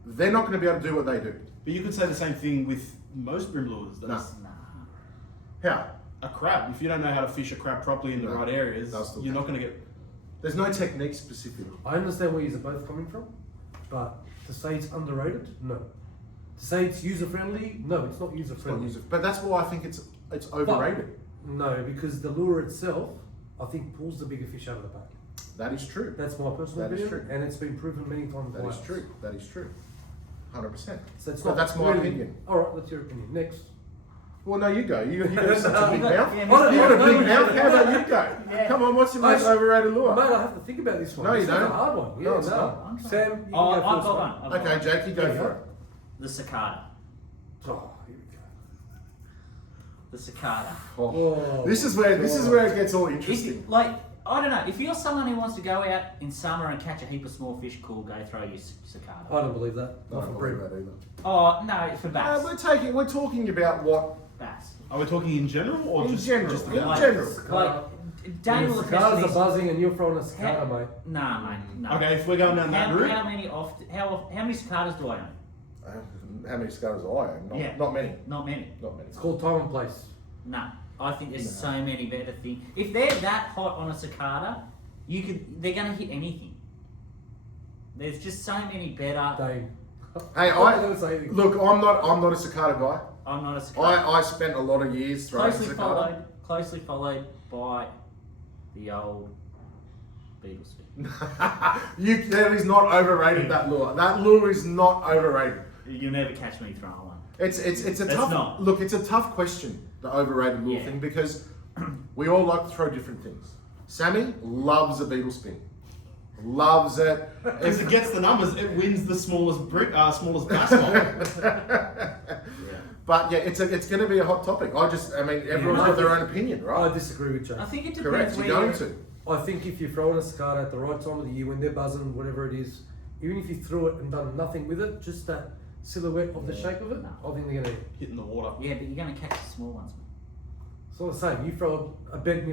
they're not going to be able to do what they do. But you could say the same thing with most bream lures. That's Nah. How? a crab. If you don't know how to fish a crab properly in the No, right areas, they'll still you're not catch going to get. There's no technique specific. I understand where you're both coming from, but to say it's underrated, no. To say it's user friendly, no, it's not user It's not friendly. but that's why I think it's overrated. No, because the lure itself, I think, pulls the bigger fish out of the bag. That is true. That's my personal That is opinion, true. and it's been proven many times. That by is us. true. That is true. 100%. So it's But not. that's my really- opinion. All right, that's your opinion. Next. Well, no, you go. You got such a big You got- mouth. yeah, You Mr. got a No, big no, mouth. no, How about no. you go? Yeah. Come on, what's your most I- overrated lure? Mate, I have to think about this one. No, you This is don't. a hard one. Yeah, No, it's no. not. Sam, you can Oh, go I've first, got mate. one. I've got Okay, one. Jake, you go Yeah. for it. The cicada. Oh, here we go. The cicada. Oh. Oh, This is where it gets all If interesting. you, like, I don't know, if you're someone who wants to go out in summer and catch a heap of small fish, cool, go throw your cicada. I don't believe that. I Not don't for believe bream. that either. Oh, no, for bass. We're talking about what Bass. Are we talking in general or in just general. Just In about? general. Like, Daniel The will cicadas catch are these. buzzing and you're throwing a cicada, mate. Nah, mate, no. Okay, if we're going down that route, How many cicadas do I own? How many scutters I own? Not, Yeah. not many. Not many. Not many. It's called time and place. No. I think there's No. so many better things. If they're that hot on a cicada, they're gonna hit anything. There's just so many better. Dane. Hey, I'm not gonna say anything. look. I'm not a cicada guy. I'm not a cicada. I spent a lot of years throwing cicada. Closely followed by the old beetle spin. That is not overrated. That lure. That lure is not overrated. You'll never catch me throwing one. It's a It's tough not. look. It's a tough question, the overrated lure Yeah. thing, because we all like to throw different things. Sammy loves a beetle spin, loves it. because it gets the numbers, it wins the smallest smallest bass hole. Yeah. But yeah, it's going to be a hot topic. I mean, everyone's Yeah. got their own opinion, I right? disagree with Jake. I think it depends Correct. where You're going you're- to. I think if you're throwing a cicada at the right time of the year when they're buzzing, whatever it is, even if you threw it and done nothing with it, just that silhouette of the shape of it, No. I think they're gonna. Hitting the water. Yeah, but you're gonna catch the small ones. So I'm saying you throw a bed,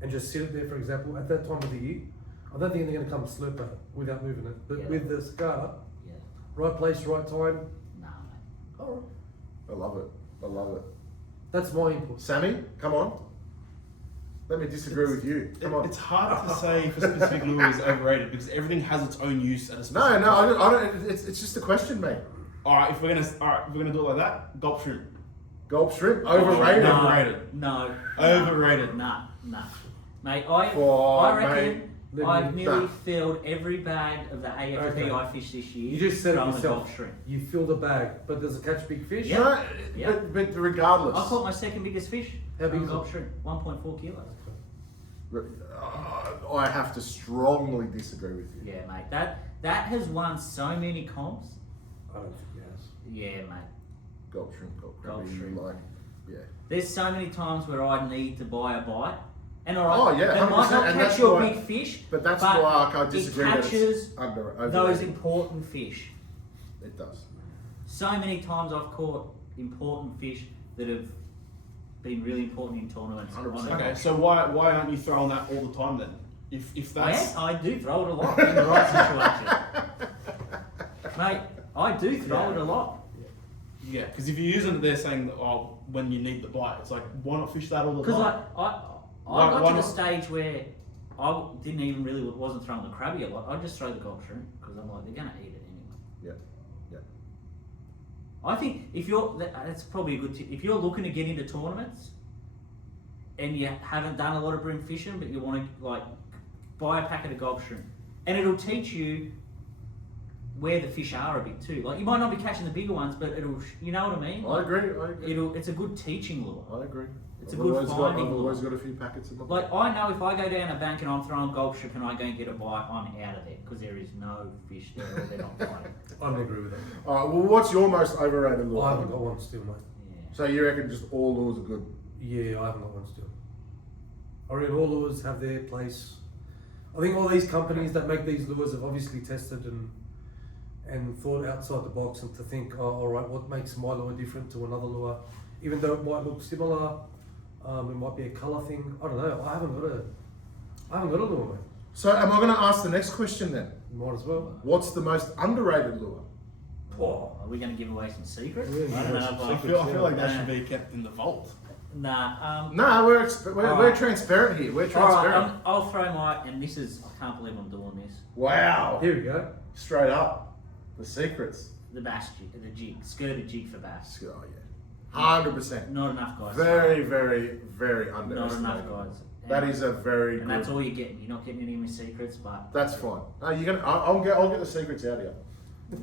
and just sit it there, for example, at that time of the year. I don't think they're gonna come slurp at it without moving it. But Yeah. with the cicada, Yeah. right place, right time. Nah, mate. All right. I love it. I love it. That's my input. Sammy, come on. Let me disagree with you. Come on. It's hard to say if a specific lure is overrated because everything has its own use at a No, specific no, I don't. It's just a question, mate. Alright, if we're gonna do it like that, gulp shrimp. Gulp shrimp, overrated. No. Overrated. No. Overrated. Nah. Mate, Oh, I reckon mate. I've nearly Nah. filled every bag of the AFP Okay. I fished this year. You just said it throwing a yourself. Gulf shrimp. You fill the bag, but does it catch big fish? Yeah. No, Yeah. but regardless. I caught my second biggest fish. How big from is Gulf it? shrimp? 1.4 kilos. I have to strongly disagree with you. Yeah, mate. That has won so many comps. I don't think it has. Yeah, mate. Gulp shrimp, gulp Gulp crabby, shrimp. like, yeah. There's so many times where I need to buy a bite. And alright, Oh, yeah, it might 100%, not and catch that's your why- big fish, But that's why I can't disagree it that catches it's overrated. those important fish. It does. So many times I've caught important fish that have been really important in tournaments. 100%. Okay, so why aren't you throwing that all the time then? If that's I do throw it a lot in the right situation. Mate, I do throw it a lot. yeah, because if you're using it there saying that when you need the bite, it's like why not fish that all the Because time? I Why- got why to the not? stage where I wasn't throwing the crabby a lot. I just throw the Gulf shrimp because I'm like, they're going to eat it anyway. Yeah. Yeah. I think that's probably a good tip. If you're looking to get into tournaments and you haven't done a lot of bream fishing, but you want to like buy a packet of Gulf shrimp, and it'll teach you where the fish are a bit too. Like you might not be catching the bigger ones, but you know what I mean? I Like, agree. It's a good teaching lure. I agree. It's a I've good always finding I've always lure. got a few packets in the Like I know if I go down a bank and I'm throwing Gulf shrimp and I go and get a bite, I'm out of there because there is no fish there or they're not biting. I don't agree with that. Alright, well, what's your most overrated lure? I haven't got one still, mate. Yeah. So you reckon just all lures are good? Yeah, I haven't got one still. I reckon all lures have their place. I think all these companies that make these lures have obviously tested and thought outside the box and to think, oh, all right, what makes my lure different to another lure? Even though it might look similar, it might be a colour thing. I don't know. I haven't got a lure, mate. So am I going to ask the next question then? Might as well. What's the most underrated lure? Oh, are we going to give away some secrets? We're gonna I give don't away know. some If I feel like that Nah. should be kept in the vault. Nah. We're Alright. transparent here. We're All transparent. right, I'll throw my, and this is, I can't believe I'm doing this. Wow. Here we go. Straight up. The secrets. The bass jig, the jig, skirted jig for bass. Oh yeah. 100%. Not enough guys. Very, very, very Not underestimated. enough guys. That is a very And good. that's all you're getting. You're not getting any of my secrets, but That's fine. No, you're gonna. I'll get the secrets out of you.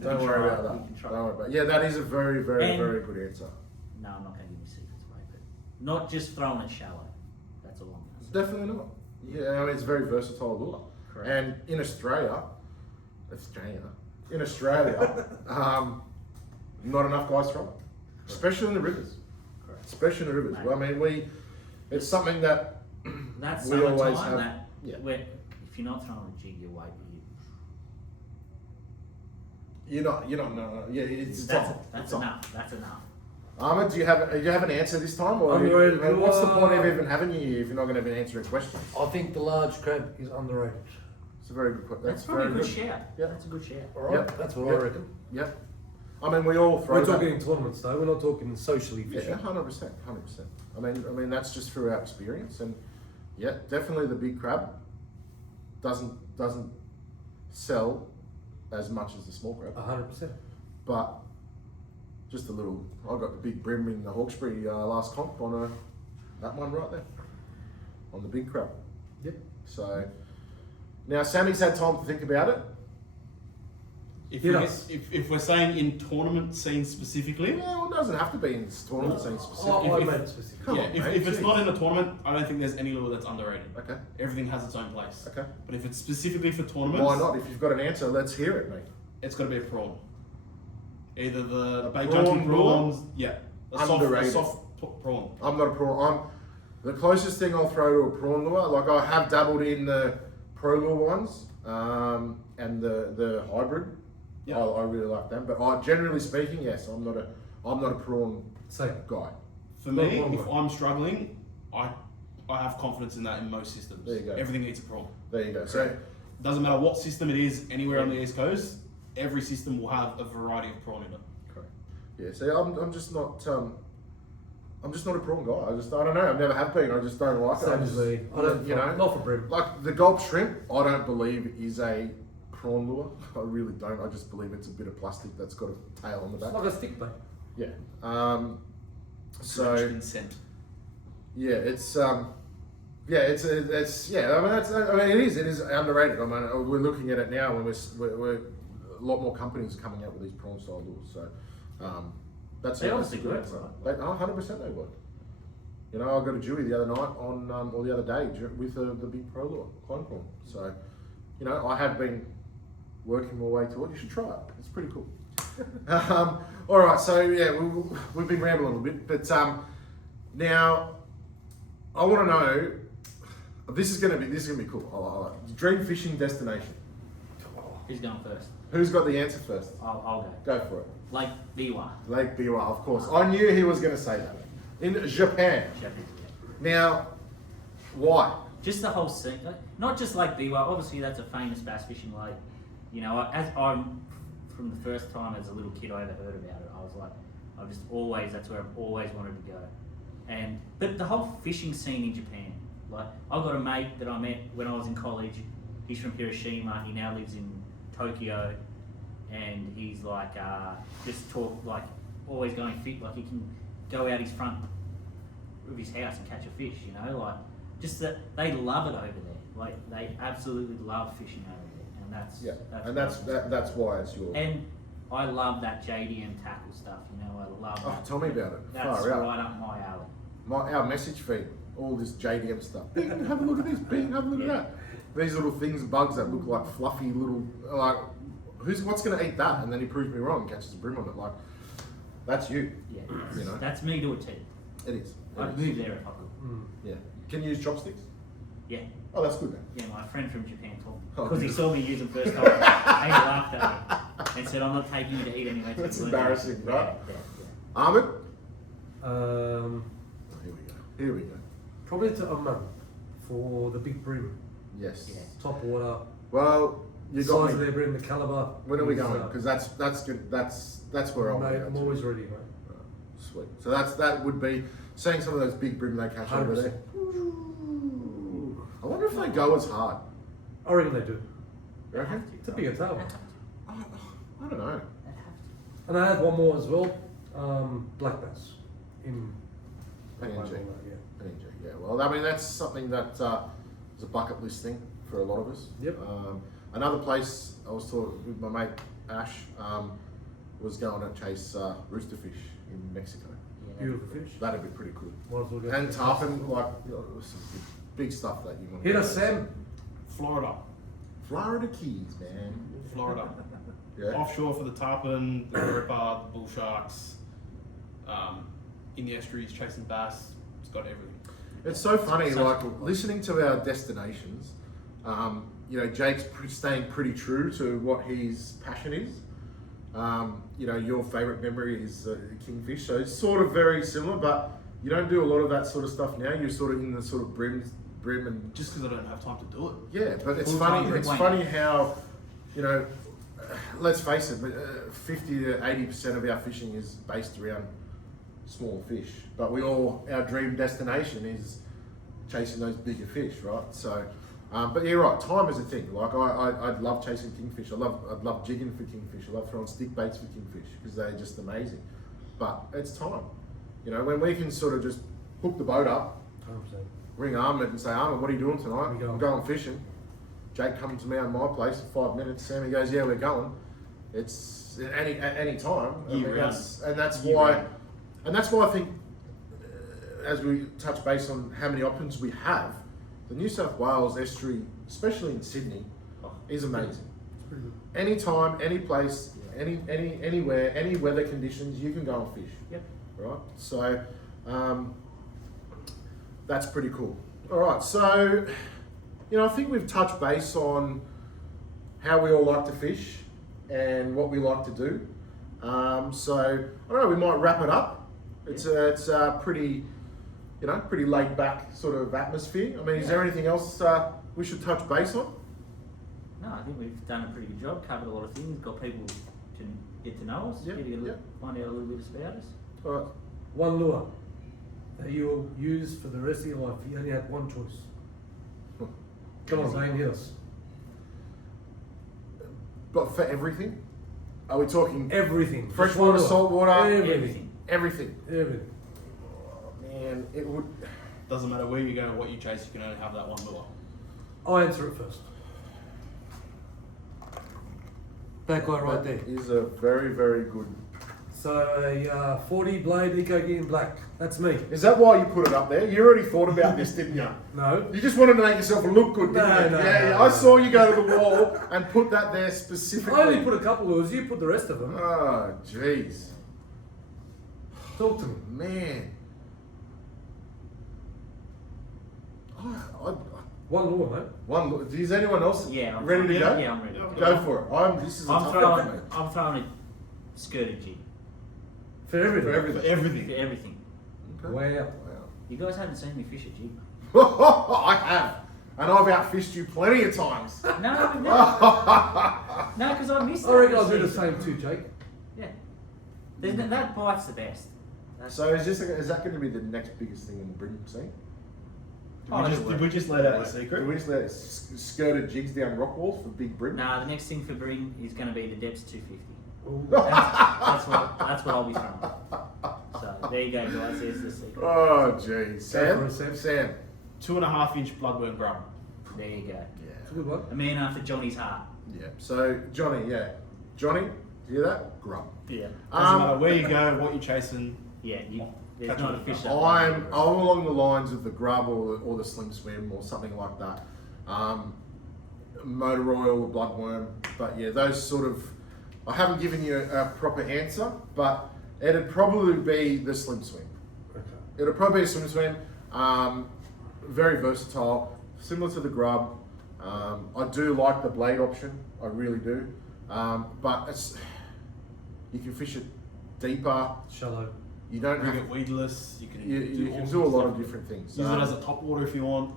Don't worry about that. You can try. Don't worry about it. Yeah, that is a very, very, And- very good answer. no, I'm not going to give you secrets away. But not just throwing it shallow. That's all I'm going to say. Definitely not. Yeah, I mean, it's a very versatile lure. Correct. And in Australia, not enough guys throw it, especially in the rivers. Correct. Especially in the rivers. Mate. Well, I mean, it's something that That's we always summertime. have. That Yeah. where if you're not throwing a jig, you're waiting. You're not. No. Yeah, it's That's on. that's It's on. enough. That's enough. Ahmed, do you have an answer this time, or Underrated what's the lure. point of even having you here if you're not going to even answer a question? I think the large crab is underrated. It's a very good question. That's That's probably a very good good. shout. Yeah. That's a good shout. Alright, Yep. that's what Yep. I reckon. Yeah. I mean, we all throw We're that. talking in tournaments though, we're not talking socially Yeah, fishing. 100%. I mean that's just through our experience, and yeah, definitely the big crab doesn't sell as much as the small crab, 100%. but just a little. I got the big bream in the Hawkesbury last comp on that one right there, on the big crab. Yep. So now Sammy's had time to think about it. If we're saying in tournament scenes specifically, Well, it doesn't have to be in this tournament scene specifically. I if- made it specific. Come yeah, on, if mate, it's geez. not in a tournament, I don't think there's any lure that's underrated. Okay. Everything has its own place. Okay. But if it's specifically for tournaments, Why not? If you've got an answer, let's hear it, mate. it's got to be a prawn. Either the A bait prawn junkie lure? prawns, yeah, a Underrated. soft prawn. I'm not a prawn. The closest thing I'll throw to a prawn lure, like I have dabbled in the pro lure ones and the hybrid. Yeah. I really like them, but generally speaking, yes, I'm not a prawn Same. guy. For Not me, one if way. I'm struggling, I have confidence in that in most systems. There you go. Everything needs a prawn. There you go. So Doesn't matter what system it is, anywhere on the East Coast, every system will have a variety of prawn in it. correct. Yeah. See, I'm just not. I'm just not a prawn guy. I don't know. I've never have been. I just don't like it. Same I as just, me. I don't, you know, not for bream. like the gulp shrimp. I don't believe is a prawn lure. I really don't. I just believe it's a bit of plastic that's got a tail on the It's back. like a stick bait. Yeah. Drenched So in scent. yeah, it's yeah. I mean, it is underrated. I mean, we're looking at it now when we're a lot more companies are coming out with these prawn style lures. So that's They it. obviously That's work, the right? answer. 100% they work. You know, I got a Dewey the other night or the other day with the big pro lure, clone prawn. So, you know, I have been working my way to it. You should try it. It's pretty cool. All right, so yeah, we've been rambling a little bit, but now I want to know. This is gonna be cool. I like it. Dream fishing destination. Who's going first? Who's got the answer first? I'll go. Go for it. Lake Biwa. Lake Biwa, of course. I knew he was going to say that. In Japan. Japanese, Now, why? Just the whole scene, like, not just Lake Biwa. Obviously, that's a famous bass fishing lake. You know, as I'm from the first time as a little kid I ever heard about it, I was like, that's where I've always wanted to go. But the whole fishing scene in Japan, like I've got a mate that I met when I was in college. He's from Hiroshima. He now lives in Tokyo, and he's like always going fit. Like he can go out his front of his house and catch a fish. You know, like just that they love it over there. Like they absolutely love fishing over there, and that's why it's yours. And I love that JDM tackle stuff. You know, I love. Oh, that. tell me about it. That's Far out. right up my alley. Our message feed, all this JDM stuff. Bing, have a look at this. Bing, have a look at that. These little things, bugs that look like fluffy little, like, what's going to eat that? And then he proves me wrong, catches a bream on it. Like, that's you. Yeah, You know? that's me to a T. It is. I'd move there if I could. Yeah. Can you use chopsticks? Yeah, Oh, that's good then. yeah. My friend from Japan told me Oh, because he good. saw me use them first time. He laughed at me and said, "I'm not taking you to eat anyway." till That's you learn." embarrassing, right? Yeah. Ahmed? Um, Oh, here we go. Here we go. probably to Oman for the big bream. Yes. Yeah. top water, Well, you got size of me. their bream, the caliber. When are we is, going? Because that's good. That's where I'm. mate, I'm always ready, mate. Sweet. So that would be seeing some of those big bream they catch over 100%. there. I wonder if they go as hard. I reckon they do. You reckon? It's a bigger tail. I don't know. And I had one more as well, black bass in PNG. Yeah. PNG. Yeah. Well, I mean that's something that is a bucket list thing for a lot of us. Yep. Another place I was talking with my mate Ash was going to chase roosterfish in Mexico. Beautiful fish. That'd be pretty cool. Might as well go. And tarpon, like some big stuff that you want. Hit us, Sam. Florida. Florida Keys, man. Florida. Yeah. Offshore for the tarpon, the grouper, the bull sharks. In the estuaries, chasing bass. It's got everything. It's so funny, Such like a good place. listening to our destinations. Jake's staying pretty true to what his passion is. Your favourite memory is kingfish, so it's sort of very similar, but you don't do a lot of that sort of stuff now. You're sort of in the sort of brim and Just because I don't have time to do it. yeah. But it's Full-time funny. It's brim funny how, let's face it, 50 to 80% of our fishing is based around small fish. But our dream destination is chasing those bigger fish, right? So, but you're right. Time is a thing. Like I'd love chasing kingfish. I'd love jigging for kingfish. I love throwing stick baits for kingfish because they're just amazing. But it's time. When we can sort of just hook the boat up, 100%. ring Ahmed and say, Ahmed, what are you doing tonight? We're going. I'm going fishing. Jake comes to me on my place for 5 minutes. Sammy goes, yeah, we're going. It's at any time. Year round. That's Year why. round. And that's why I think, as we touch base on how many options we have, the New South Wales estuary, especially in Sydney, is amazing. It's pretty good. Anytime, any place, anywhere, any weather conditions, you can go and fish. Yep. Right. So that's pretty cool. All right. So I think we've touched base on how we all like to fish and what we like to do. So I don't know. We might wrap it up. It's a pretty laid back sort of atmosphere. I mean, is there anything else we should touch base on? No, I think we've done a pretty good job, covered a lot of things, got people to get to know us, Yep, find out a little bit about us. All right. One lure that you will use for the rest of your life. You only have one choice. Come on, Zane, hit us. But for everything, are we talking Everything. freshwater, Just one lure. saltwater, Everything. everything? Everything. Oh, man, it would. Doesn't matter where you go, what you chase, you can only have that one lure. I'll answer it first. That guy right there. Is a very, very good. So a 40 blade Eco Black. That's me. Is that why you put it up there? You already thought about this, didn't you? No. You just wanted to make yourself look good, didn't No, you? no, yeah. no, I no. saw you go to the wall and put that there I specifically. only put a couple lures. You put the rest of them. Oh, jeez. Talk to me. Man. I, One lure, mate. one look. Is anyone else Yeah, I'm ready to yeah, go? Yeah, I'm ready. Yeah, to go. Go for it. This is a tough one for me. I'm throwing a skirted jig For everything. For For everything. everything. for everything. Okay. Wow. Wow. You guys haven't seen me fish a jig. I have. And I've outfished you plenty of times. No, no, because I missed that. I reckon I'll this do the season. same too, Jake. Yeah. That bite's the best. So is that going to be the next biggest thing in the bream scene? Did we just let out the secret? Did we just let skirted jigs down rock walls for big bream? Nah, the next thing for bream is going to be the depth's 250. Ooh. That's what I'll be throwing. So there you go, guys. There's the secret. Oh, jeez. Go for Sam? it, Sam. Sam. 2.5-inch bloodworm grub. There you go. It's a good one. A man after Johnny's heart. Yeah. So, Johnny, Johnny, you hear that? Grub. Yeah. Doesn't matter where you go, what you're chasing. Yeah. There's Catch not on a fish the that I'm along the lines of the grub or the slim swim or something like that. Motor oil or bloodworm. But yeah, those sort of. I haven't given you a proper answer, but it'd probably be the slim swim. Okay. It'll probably be a swim. Very versatile, similar to the grub. I do like the blade option. I really do. But you can fish it deeper. Shallow. You don't Rig have. it weedless. You can You all can sorts do a lot stuff. of different things. Use it as a top water if you want.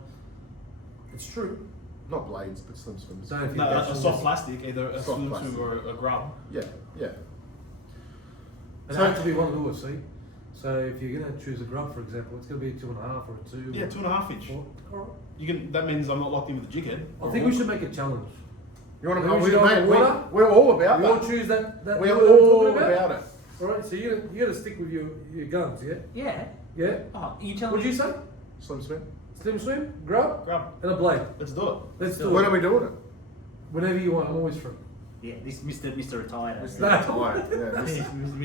It's true. not blades, but slim swims. So if you No, catch a them, soft plastic, either a Soft swim plastic. swim or a grub. Yeah, yeah. it So- has to be one lure, see? So if you're going to choose a grub, for example, it's going to be a 2.5 or a 2. Yeah, 2.5 inch. Alright. You can. That means I'm not locked in with a jig head. I think we should make a challenge. You want to? Maybe we We, should go mate, on the water? we're all about We all that. choose that We're lure I'm all talking about it. Alright, so you got to stick with your guns, yeah? Yeah. Yeah? Oh, you tell What'd me. you say? Slim swim. Slim swim, grub, Grub. and a blade. Let's do it. Let's do When it. are we doing it? Whenever you want, I'm always free. Yeah, this Mr. Retired. Mr. No. Retired. Yeah, this-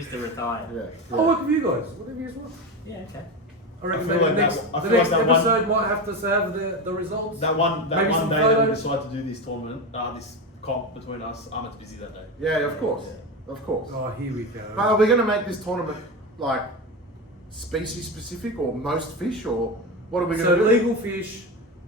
Mr. Retired. yeah. I'll work with you guys, whatever you want. Yeah, okay. I reckon feel maybe like the that- next, I the feel next like that one- episode might have to have the results. That one Maybe some day that we photos. decide to do this tournament, this comp between us, Ahmed's busy that day. Yeah, of course, of course. Oh, here we go. But are we going to make this tournament like species specific or most fish, or what are we going So to do? legal fish,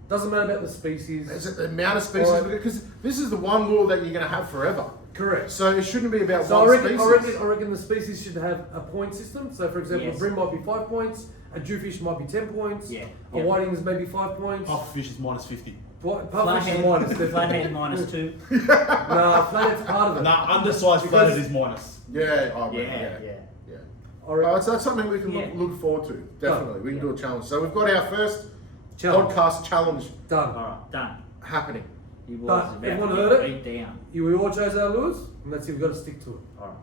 doesn't matter about the species. Is it the amount of species? Alright. Because this is the one lure that you're going to have forever. Correct. So it shouldn't be about So one I reckon, species. I reckon the species should have a point system. So for example, Yes. a bream might be 5 points, a jewfish might be 10 points, Yeah. a Yeah. whiting is maybe 5 points. Pufferfish is -50. Pufferfish is minus, definitely. Flathead -2. Nah, flathead's part of it. Nah, undersized Because- flathead is minus. Yeah, I Yeah, reckon, yeah. yeah. I reckon. Oh, so that's something we can Yeah. look forward to. Definitely, we can do a challenge. So we've got our first Challenge. podcast challenge Done. Alright, done. happening. You boys But are about everyone to heard get it? beat down. We all chose our lures, and that's it, we've got to stick to it. Alright.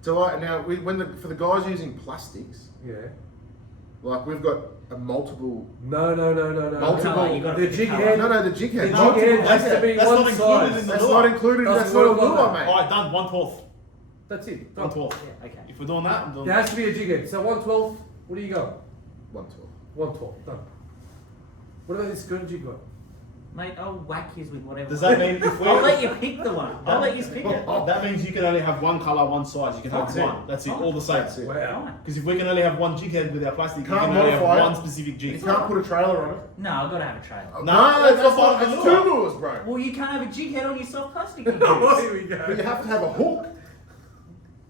So like now, for the guys using plastics, Yeah. like we've got a multiple. No. Multiple- Colour, you gotta The pick jig colour. head. No, the jig The head. jig Multiple- head has to be That's one not included in size. the That's lure. not included. Doesn't That's not a work like lure, that. mate. Alright, done. 1/12. That's it. 1/12. Yeah, okay. If we're doing that, I'm doing There has to be a jig head. So 112, what do you go? 112. 112, done. What about this good jig got? Mate, I'll whack you with whatever. Does that mean if we? I'll let you pick the one. I'll let you pick it. That means you can only have one colour, one size. You can have That's it. one. That's it. Oh, All the same. That's it. Wow. Because if we can only have one jig head with our plastic, Can't we can only have modify it. one specific You jig. can't put a trailer on it. No, I've got to have a trailer. No, that's that's not. not It's the lure. two lures, bro. Well, you can't have a jig head on your soft plastic. you Oh, goose. here we go. But you have to have a hook.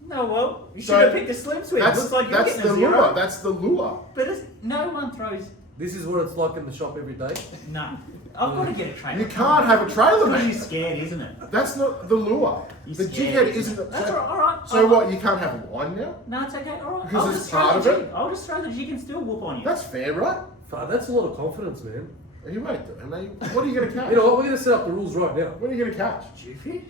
No, well, you should So, have picked a slim swim. That's, Looks like you're that's getting the a zero. lure. That's the lure. But no one throws. This is what it's like in the shop every day. No, I've got to get a trailer. You can't have a trailer, Because you're mate. scared, isn't it? That's not the lure. You're The scared, jig head isn't isn't. it? That's all right. So what? You can't have a line now? No, it's okay. All right. Because I'll it's just throw part the of it? jig. I'll just throw the jig and still whoop on you. That's fair, right? Fuck, that's a lot of confidence, man. You won't do it, mate. What are you going to catch? You know what? We're going to set up the rules right now. What are you going to catch? Jewfish?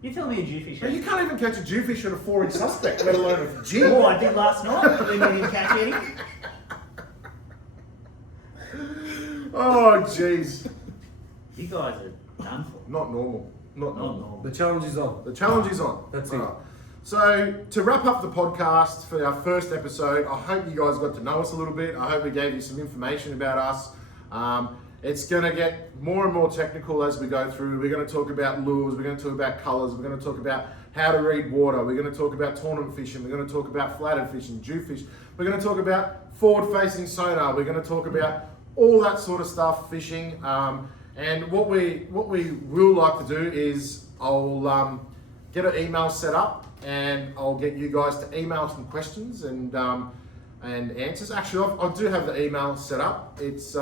You tell me a jewfish. But you can't even catch a jewfish at a 4-inch suspect, let alone a jig. Oh, I did last night. But then you didn't catch any. Oh, jeez. You guys are done for. Not normal. Not Not normal. normal. The challenge is on. The challenge is on. That's it. Alright. So, to wrap up the podcast for our first episode, I hope you guys got to know us a little bit. I hope we gave you some information about us. It's going to get more and more technical as we go through. We're going to talk about lures, we're going to talk about colours, we're going to talk about how to read water, we're going to talk about tournament fishing, we're going to talk about flathead fishing, jewfish, we're going to talk about forward-facing sonar, we're going to talk about all that sort of stuff, fishing. And what we will like to do is I'll get an email set up and I'll get you guys to email some questions and answers. Actually, I do have the email set up. It's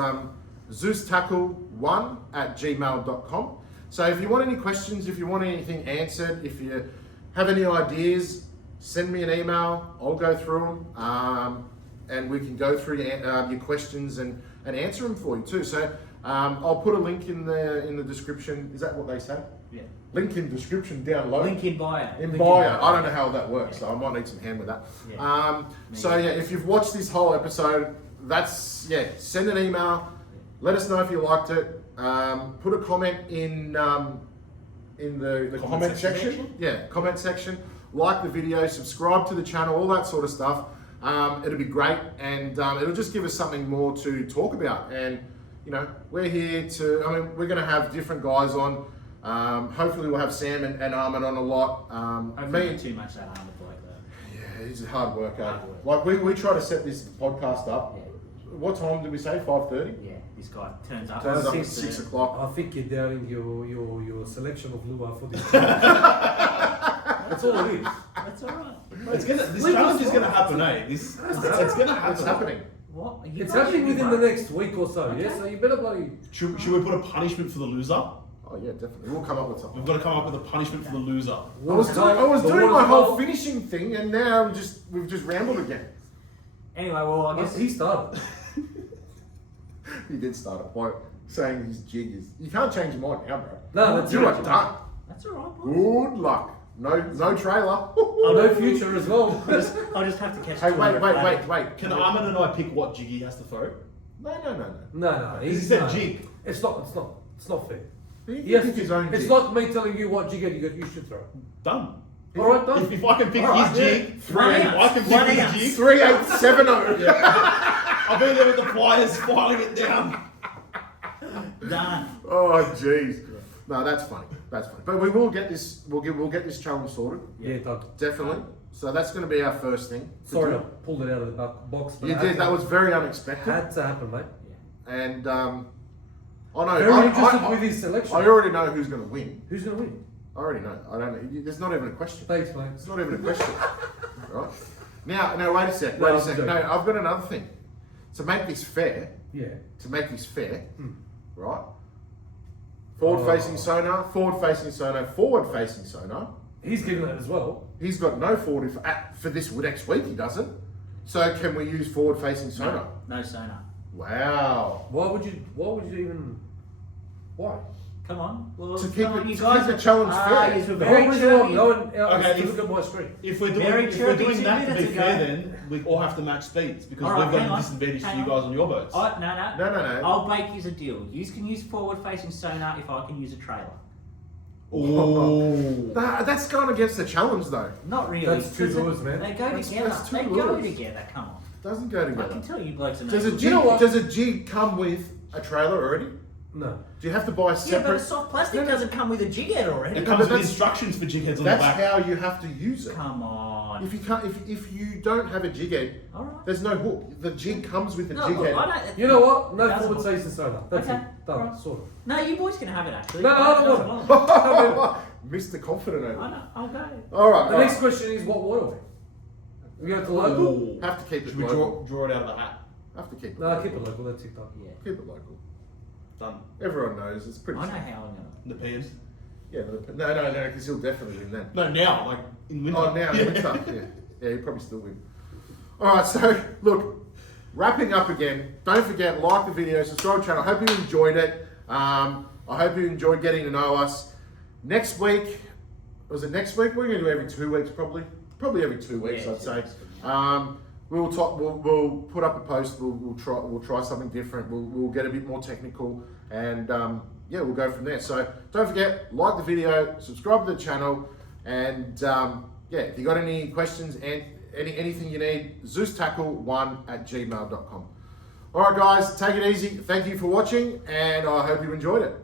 ZeusTackle1@gmail.com. So if you want any questions, if you want anything answered, if you have any ideas, send me an email. I'll go through them and we can go through your questions and answer them for you too. So I'll put a link in the description. Is that what they say? Yeah. Link in description down low. Link in bio. In Link bio. I don't know how that works, Yeah. so I might need some hand with that. Yeah. So yeah, if you've watched this whole episode, send an email. Let us know if you liked it. Put a comment in the comment section. Yeah, comment section. Like the video, subscribe to the channel, all that sort of stuff. It'll be great, and it'll just give us something more to talk about. And you know, we're here to. I mean, we're going to have different guys on. Hopefully, we'll have Sam and Ahmed on a lot. Hopefully not too much that armored bloke though. Yeah, he's a hard worker. Hard work. Like we try to set this podcast up. Yeah. What time did we say? 5:30. Yeah, this guy turns up. Turns up at 6 6 o'clock. I think you're doubting your selection of lure for this. That's all it is. That's alright. This challenge is gonna happen, eh? It's gonna happen. It's happening. Why What? Are you It's guys happening within right? the next week or so, yeah? Okay. So you better bloody... Should we put a punishment for the loser? Oh yeah, definitely. We'll come up with something. We've got to come up with a punishment for the loser. I was doing my whole finishing thing, and now we've just rambled again. Anyway, well, I guess He started. He did start it by saying his jig is. You can't change your mind now, bro. No, that's You it. are done. that's all right, boys. Good luck. No trailer. No future as well. I'll just have to catch. Hey, 200 flathead. wait. Can Ahmed and I pick what jig he has to throw? No. No, He said jig. It's not fair. He Yes, picked his own it's jig. not me telling you what jig you should throw. Done. All right, done. If I can pick All right, his yeah. jig, One I ounce. can One pick ounce. his jig. 3870. I'll be there with the pliers filing it down. Done. Oh jeez. No, that's funny. But we will get this. We'll get this challenge sorted. Yeah, done. Definitely. So that's going to be our first thing. to Sorry, I do. pulled it out of the box. But You it did. had That to- was very unexpected. had to happen, mate. And I know. Very interested with his selection. I already know who's going to win. Who's going to win? I already know. I don't know. There's not even a question. Thanks, mate. It's not even a question. Right? Now, wait a sec. No, Wait a I'm sec. joking. No, I've got another thing. To make this fair, Yeah. right? Forward-facing sonar, forward-facing sonar, forward-facing sonar. He's given it as well. He's got no forward for this next week. He doesn't. So can we use forward-facing sonar? No sonar. Wow. Why would you even? Why? Come on. Well, To keep come on, it- you to guys keep the are- challenge fair. You're Why very would you want chirpy. no one else Okay, to if- look at my screen? If we're Very doing chirpy 2 that to be minutes fair, ago. then we all have to match speeds because All right, we've got hang a on. disadvantage to Hang you on. guys on your boats. Oh, no. No. I'll bake you a deal. You can use forward-facing sonar if I can use a trailer. Oh. That's going against the challenge, though. Not really. That's two 'cause lures, man. They go That's- together. that's two They go lures. together. Come on. Doesn't go I together. can tell you blokes are Does a no jig? You know what? Does a jig come with a trailer already? No. Do you have to buy Yeah, but separate? a soft plastic doesn't come with a jig head already. It No, comes but with that's- instructions for jig heads on the That's back. how you have to use it. Come on. If you can't, if you don't have a jig head, All right. there's no hook. The jig comes with the No, jig look, head. I don't. You know what? No Doesn't- forward-facing sonar. That's Okay. it. Done. Alright. Sorted. No, you boys can have it actually. No, I don't Doesn't want bother Mr. Confident me. over. I know. I'll go. All right. The next question is what waterway? We go to local? Oh. Have to keep it Should we local. draw it out of the hat? Have to keep it. No, local. keep it local. That's it. Done. Yeah. Keep it local. Done. Everyone knows it's pretty. I know simple. how I'm gonna. The PMs? Yeah. No, because he'll definitely win then. No, now, like in winter. Oh, now in winter. Yeah, he'll probably still win. All right. So look, wrapping up again. Don't forget, like the video, subscribe to the channel. I hope you enjoyed it. I hope you enjoyed getting to know us. Next week, was it next week? We're going to do every 2 weeks, probably. Probably every 2 weeks, Yeah, I'd 2 say. weeks, yeah. We'll talk. We'll put up a post. We'll try something different. We'll get a bit more technical, and yeah, we'll go from there. So don't forget, like the video, subscribe to the channel, and yeah, if you got any questions and anything you need, ZeusTackle1@gmail.com. All right, guys, take it easy. Thank you for watching, and I hope you enjoyed it.